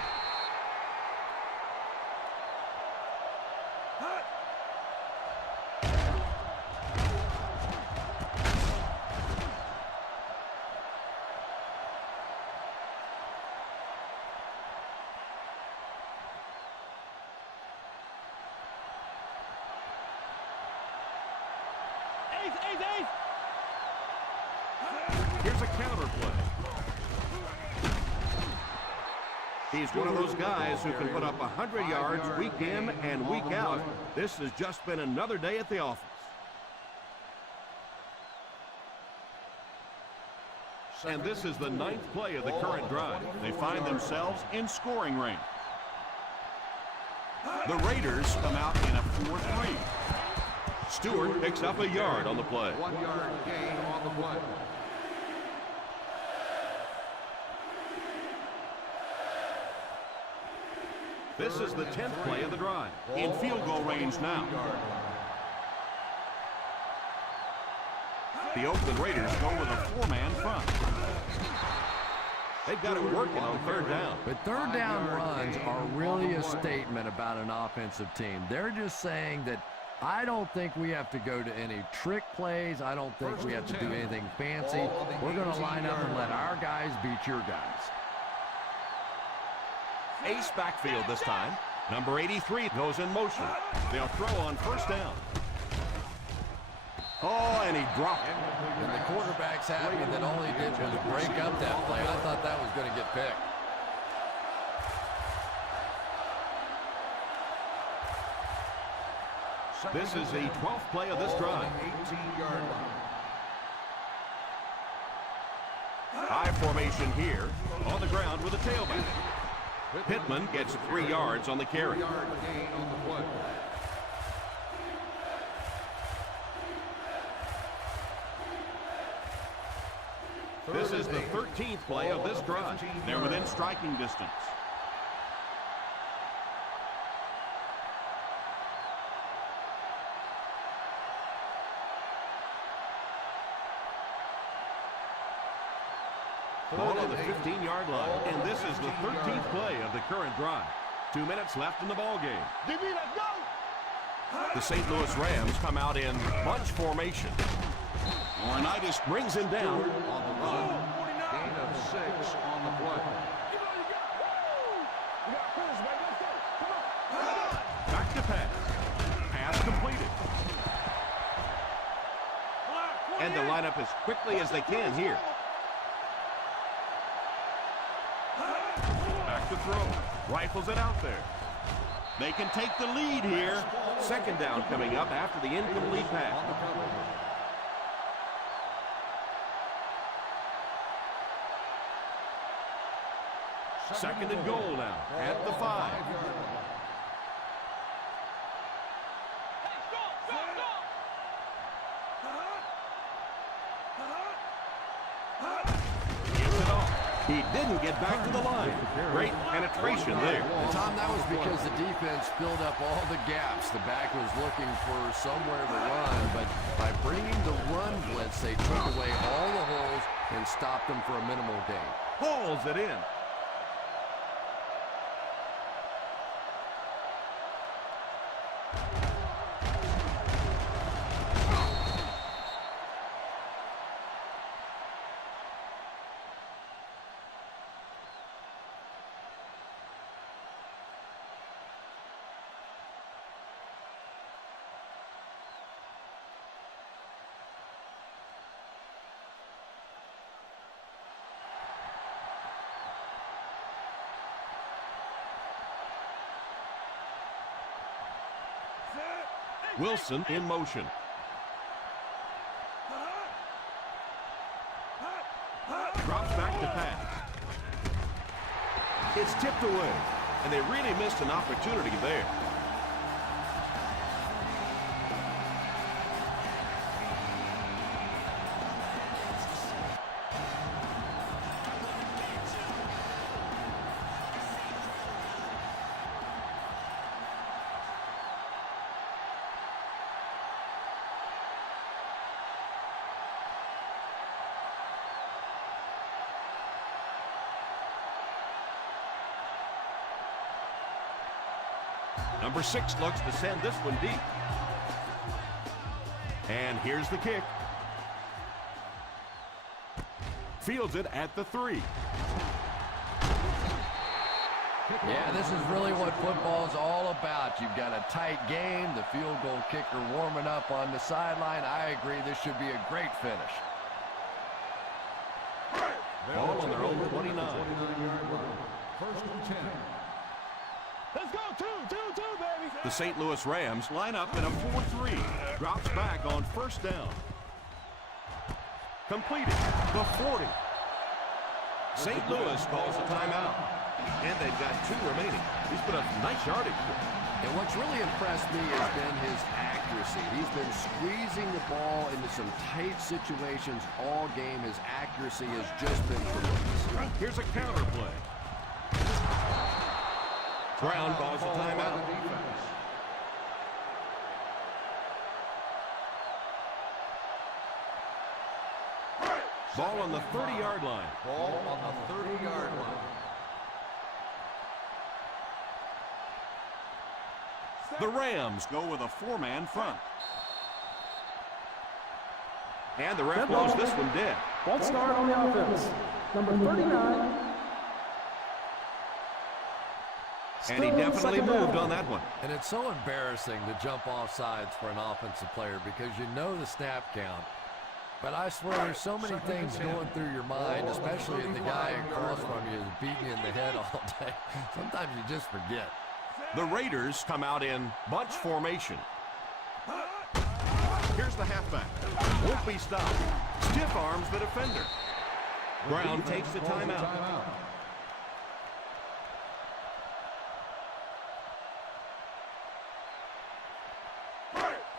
Here's a counter play. He's one of those guys who can put up 100 yards week in and week out. This has just been another day at the office. And this is the 9th play of the current drive. They find themselves in scoring range. The Raiders come out in a 4-3. Stewart picks up a yard on the play. 1 yard gain on the play. This is the 10th play of the drive. In field goal range now. The Oakland Raiders go with a 4-man front. They've got it working on 3rd down. But 3rd down runs are really a statement about an offensive team. They're just saying that I don't think we have to go to any trick plays. I don't think we have to do anything fancy. We're going to line up and let our guys beat your guys. Ace backfield this time. Number 83 goes in motion. They'll throw on 1st down. Oh, and he dropped it. And the quarterback's happy that all he did was break up that play. I thought that was going to get picked. This is the 12th play of this drive. 18-yard line. High formation here. On the ground with a tailback. Pittman gets 3 yards on the carry. 3 yard gain on the play. This is the 13th play of this drive. They're within striking distance. Ball on the 15-yard line, and this is the 13th play of the current drive. 2 minutes left in the ball game. DB, let's go! The St. Louis Rams come out in bunch formation. Laurinaitis brings him down. On the run. Gain of 6 on the play. Back to pass. Pass completed. And to line up as quickly as they can here. Back to throw. Rifles it out there. They can take the lead here. 2nd down coming up after the incomplete pass. Second and goal now at the 5. He didn't get back to the line. Great penetration there. And Tom, that was because the defense filled up all the gaps. The back was looking for somewhere to run, but by bringing the run blitz, they took away all the holes and stopped them for a minimal gain. Hauls it in. Wilson in motion. drops back to pass. It's tipped away, and they really missed an opportunity there. Number 6 looks to send this one deep. And here's the kick. Fields it at the 3. Yeah, this is really what football's all about. You've got a tight game, the field goal kicker warming up on the sideline. I agree, this should be a great finish. Ball on their own 29. 29-yard line. First and 10. Let's go, two, baby. The St. Louis Rams line up in a 4-3. Drops back on first down. Completed. The 40. St. Louis calls a timeout. And they've got 2 remaining. He's put up nice yardage. And what's really impressed me has been his accuracy. He's been squeezing the ball into some tight situations all game. His accuracy has just been tremendous. Here's a counter play. Brown calls a timeout. Ball on the 30-yard line. Ball on the 30-yard line. The Rams go with a 4-man front. And the ref blows this one dead. False start on the offense. Number 39. And he definitely moved on that one. And it's so embarrassing to jump off sides for an offensive player because you know the snap count. But I swear there's so many things going through your mind, especially if the guy across from you is beating you in the head all day. Sometimes you just forget. The Raiders come out in bunch formation. Here's the halfback. Won't be stopped. Stiff arms the defender. Brown takes the timeout.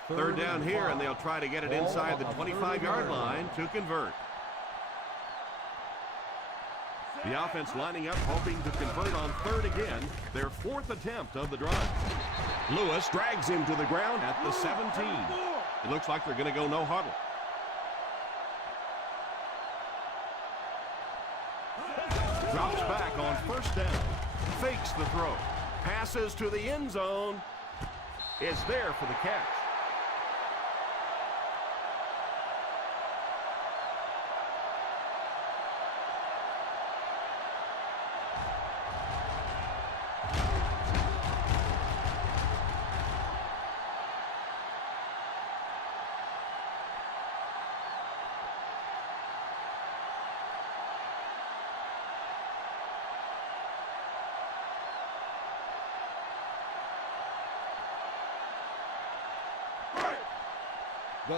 Third down here, and they'll try to get it inside the 25-yard line to convert. The offense lining up, hoping to convert on third again, their 4th attempt of the drive. Lewis drags him to the ground at the 17. It looks like they're going to go no huddle. Drops back on first down. Fakes the throw. Passes to the end zone. Is there for the catch.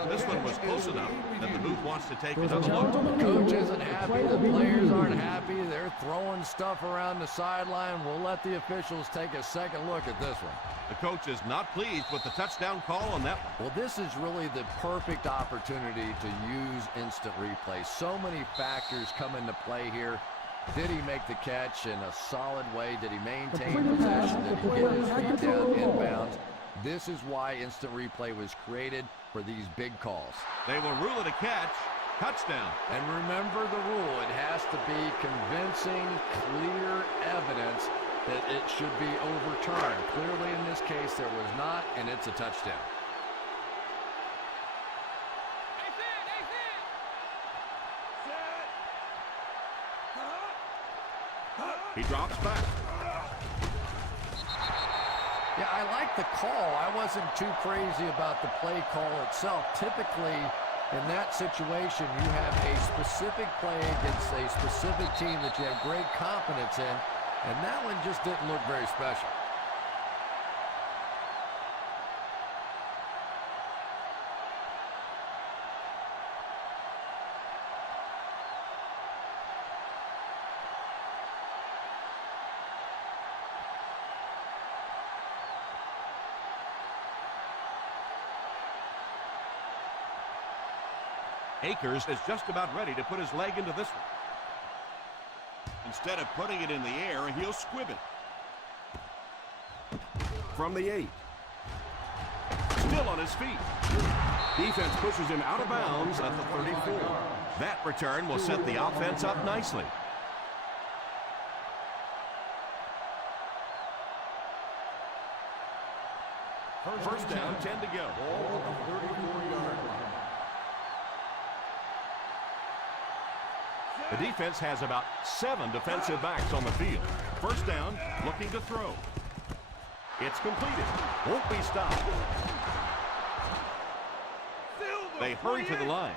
This one was close enough that the booth wants to take another look. The coach isn't happy. The players aren't happy. They're throwing stuff around the sideline. We'll let the officials take a second look at this one. The coach is not pleased with the touchdown call on that one. Well, this is really the perfect opportunity to use instant replay. So many factors come into play here. Did he make the catch in a solid way? Did he maintain possession? Did he get his feet down inbounds? This is why instant replay was created, for these big calls. They will rule it a catch. Touchdown. And remember the rule. It has to be convincing, clear evidence that it should be overturned. Clearly in this case there was not, and it's a touchdown. He drops back. Yeah, I like the call. I wasn't too crazy about the play call itself. Typically, in that situation, you have a specific play against a specific team that you have great confidence in, and that one just didn't look very special. Akers is just about ready to put his leg into this one. Instead of putting it in the air, he'll squib it. From the 8. Still on his feet. Defense pushes him out of bounds at the 34. That return will set the offense up nicely. First down, 10 to go. Ball at the 34-yard line. The defense has about 7 defensive backs on the field. First down, looking to throw. It's completed. Won't be stopped. They hurry to the line.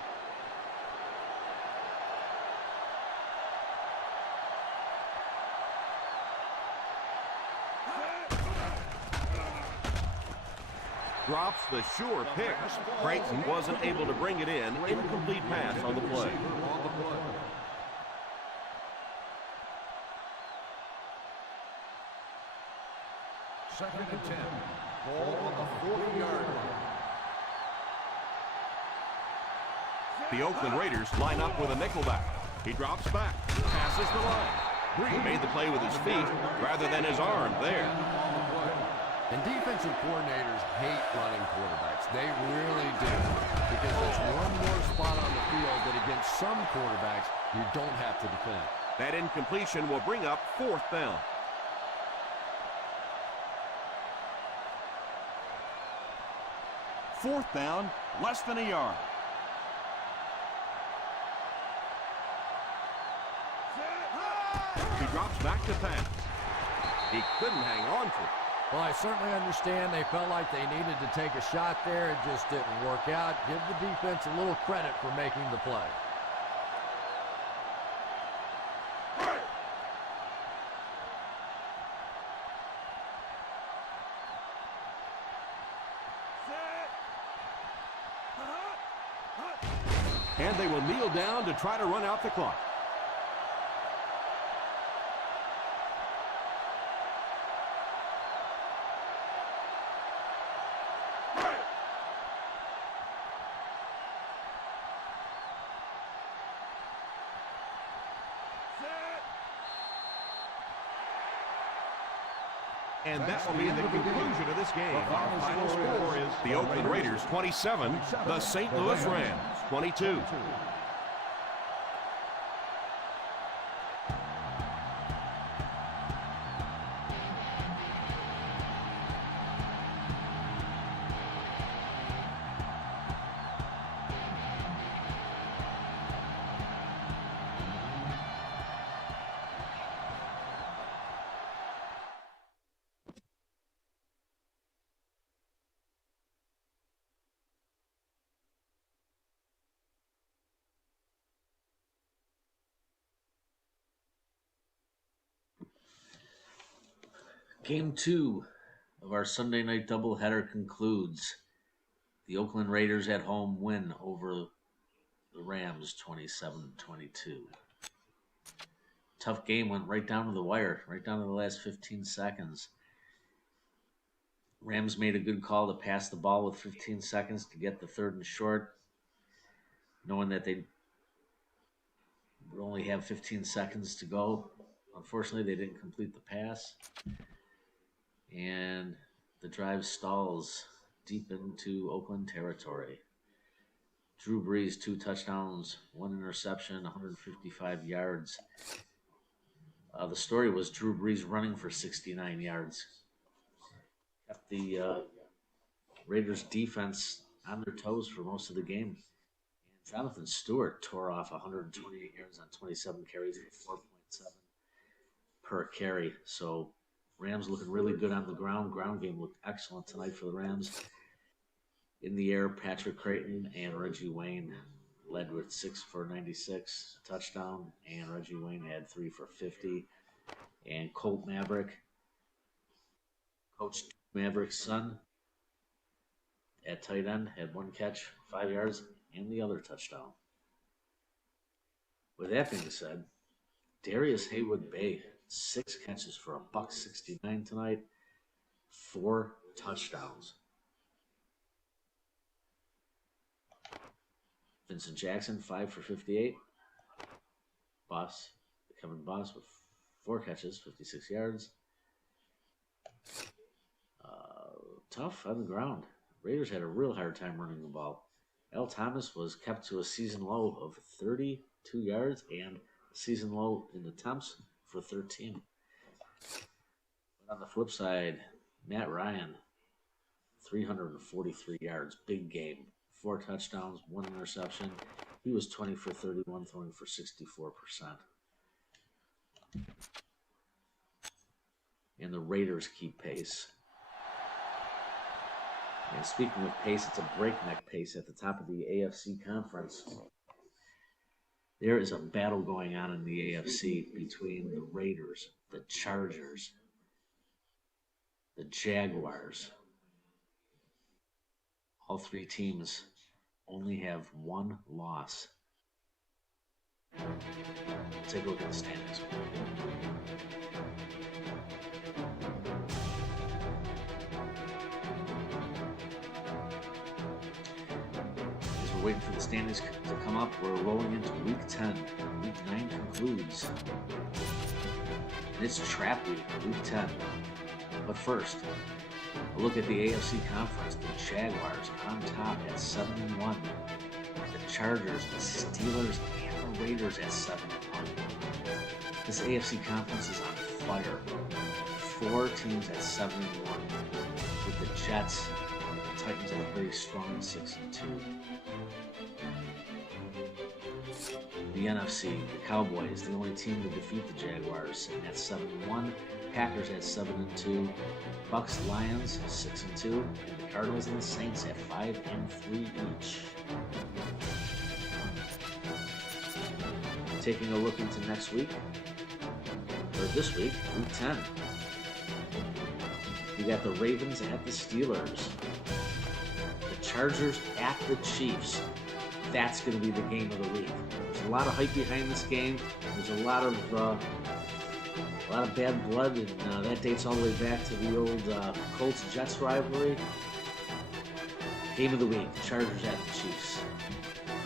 Drops the sure pick. Creighton wasn't able to bring it in. Incomplete pass on the play. Second and 10. Ball on the 40-yard line. The Oakland Raiders line up with a nickelback. He drops back, passes the line. He made the play with his feet rather than his arm there. And defensive coordinators hate running quarterbacks. They really do. Because there's one more spot on the field that against some quarterbacks you don't have to defend. That incompletion will bring up 4th down. Fourth down, less than a yard. He drops back to pass. He couldn't hang on to it. Well, I certainly understand they felt like they needed to take a shot there. It just didn't work out. Give the defense a little credit for making the play. And they will kneel down to try to run out the clock. And that will be the conclusion of this game. Our final score is the Oakland Raiders 27, the St. Louis Rams 22. Game 2 of our Sunday night doubleheader concludes. The Oakland Raiders at home win over the Rams 27-22. Tough game, went right down to the wire, right down to the last 15 seconds. Rams made a good call to pass the ball with 15 seconds to get the 3rd and short, knowing that they would only have 15 seconds to go. Unfortunately, they didn't complete the pass. And the drive stalls deep into Oakland territory. Drew Brees, 2 touchdowns, 1 interception, 155 yards. The story was Drew Brees running for 69 yards. Kept the Raiders defense on their toes for most of the game. And Jonathan Stewart tore off 128 yards on 27 carries for 4.7 per carry. So Rams looking really good on the ground. Ground game looked excellent tonight for the Rams. In the air, Patrick Creighton and Reggie Wayne led with 6 for 96 touchdown, and Reggie Wayne had 3 for 50. And Colt Maverick, Coach Maverick's son, at tight end, had 1 catch, 5 yards, and the other touchdown. With that being said, Darius Haywood-Bay, 6 catches for $169 tonight, 4 touchdowns. Vincent Jackson, 5 for 58. Kevin Boss with 4 catches, 56 yards. Tough on the ground. Raiders had a real hard time running the ball. Al Thomas was kept to a season low of 32 yards and a season low in attempts for 13. But on the flip side, Matt Ryan, 343 yards, big game. 4 touchdowns, 1 interception. He was 20 for 31, throwing for 64%. And the Raiders keep pace. And speaking of pace, it's a breakneck pace at the top of the AFC conference. There is a battle going on in the AFC between the Raiders, the Chargers, the Jaguars. All 3 teams only have 1 loss. Take a look at the standings. As we're waiting for the standings to come up, we're rolling into Week 10. Week 9 concludes. And it's trap week, Week 10. But first, a look at the AFC Conference. The Jaguars on top at 7-1. The Chargers, the Steelers, and the Raiders at 7-1. This AFC Conference is on fire. 4 teams at 7-1, with the Jets and the Titans at a very strong 6-2. The NFC, the Cowboys, the only team to defeat the Jaguars at 7-1. Packers at 7-2, Bucks, Lions 6-2, and the Cardinals and the Saints at 5-3 each. Taking a look into next week, or this week, Week 10. We got the Ravens at the Steelers, the Chargers at the Chiefs. That's going to be the game of the week. There's a lot of hype behind this game. There's a lot of bad blood, and that dates all the way back to the old Colts-Jets rivalry. Game of the week, Chargers at the Chiefs.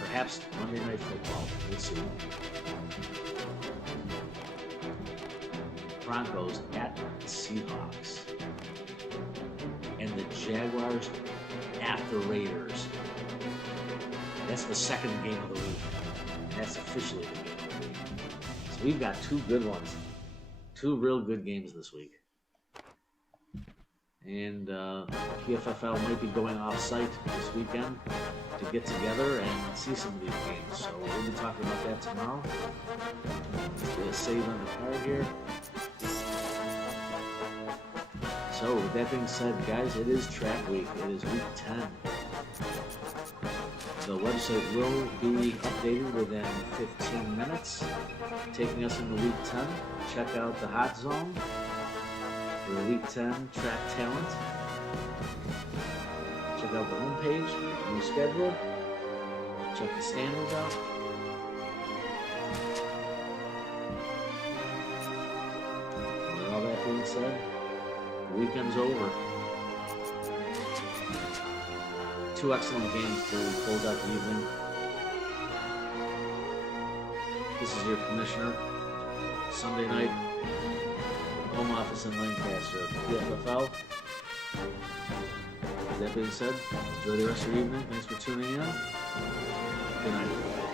Perhaps Monday Night Football. We'll see. Broncos at the Seahawks. And the Jaguars at the Raiders. That's the second game of the week. And that's officially the game of the week. So we've got 2 good ones. 2 real good games this week. And PFFL might be going off-site this weekend to get together and see some of these games. So we'll be talking about that tomorrow. Let's get a save on the card here. So with that being said, guys, it is track week. It is week 10. The website will be updated within 15 minutes, taking us into week 10. Check out the Hot Zone for week 10 track talent. Check out the homepage, new schedule. Check the standings out. And with all that being said, the weekend's over. 2 excellent games to close out the evening. This is your commissioner. Sunday night, home office in Lancaster, PFFL. With that being said, enjoy the rest of your evening. Thanks for tuning in. Good night, everybody.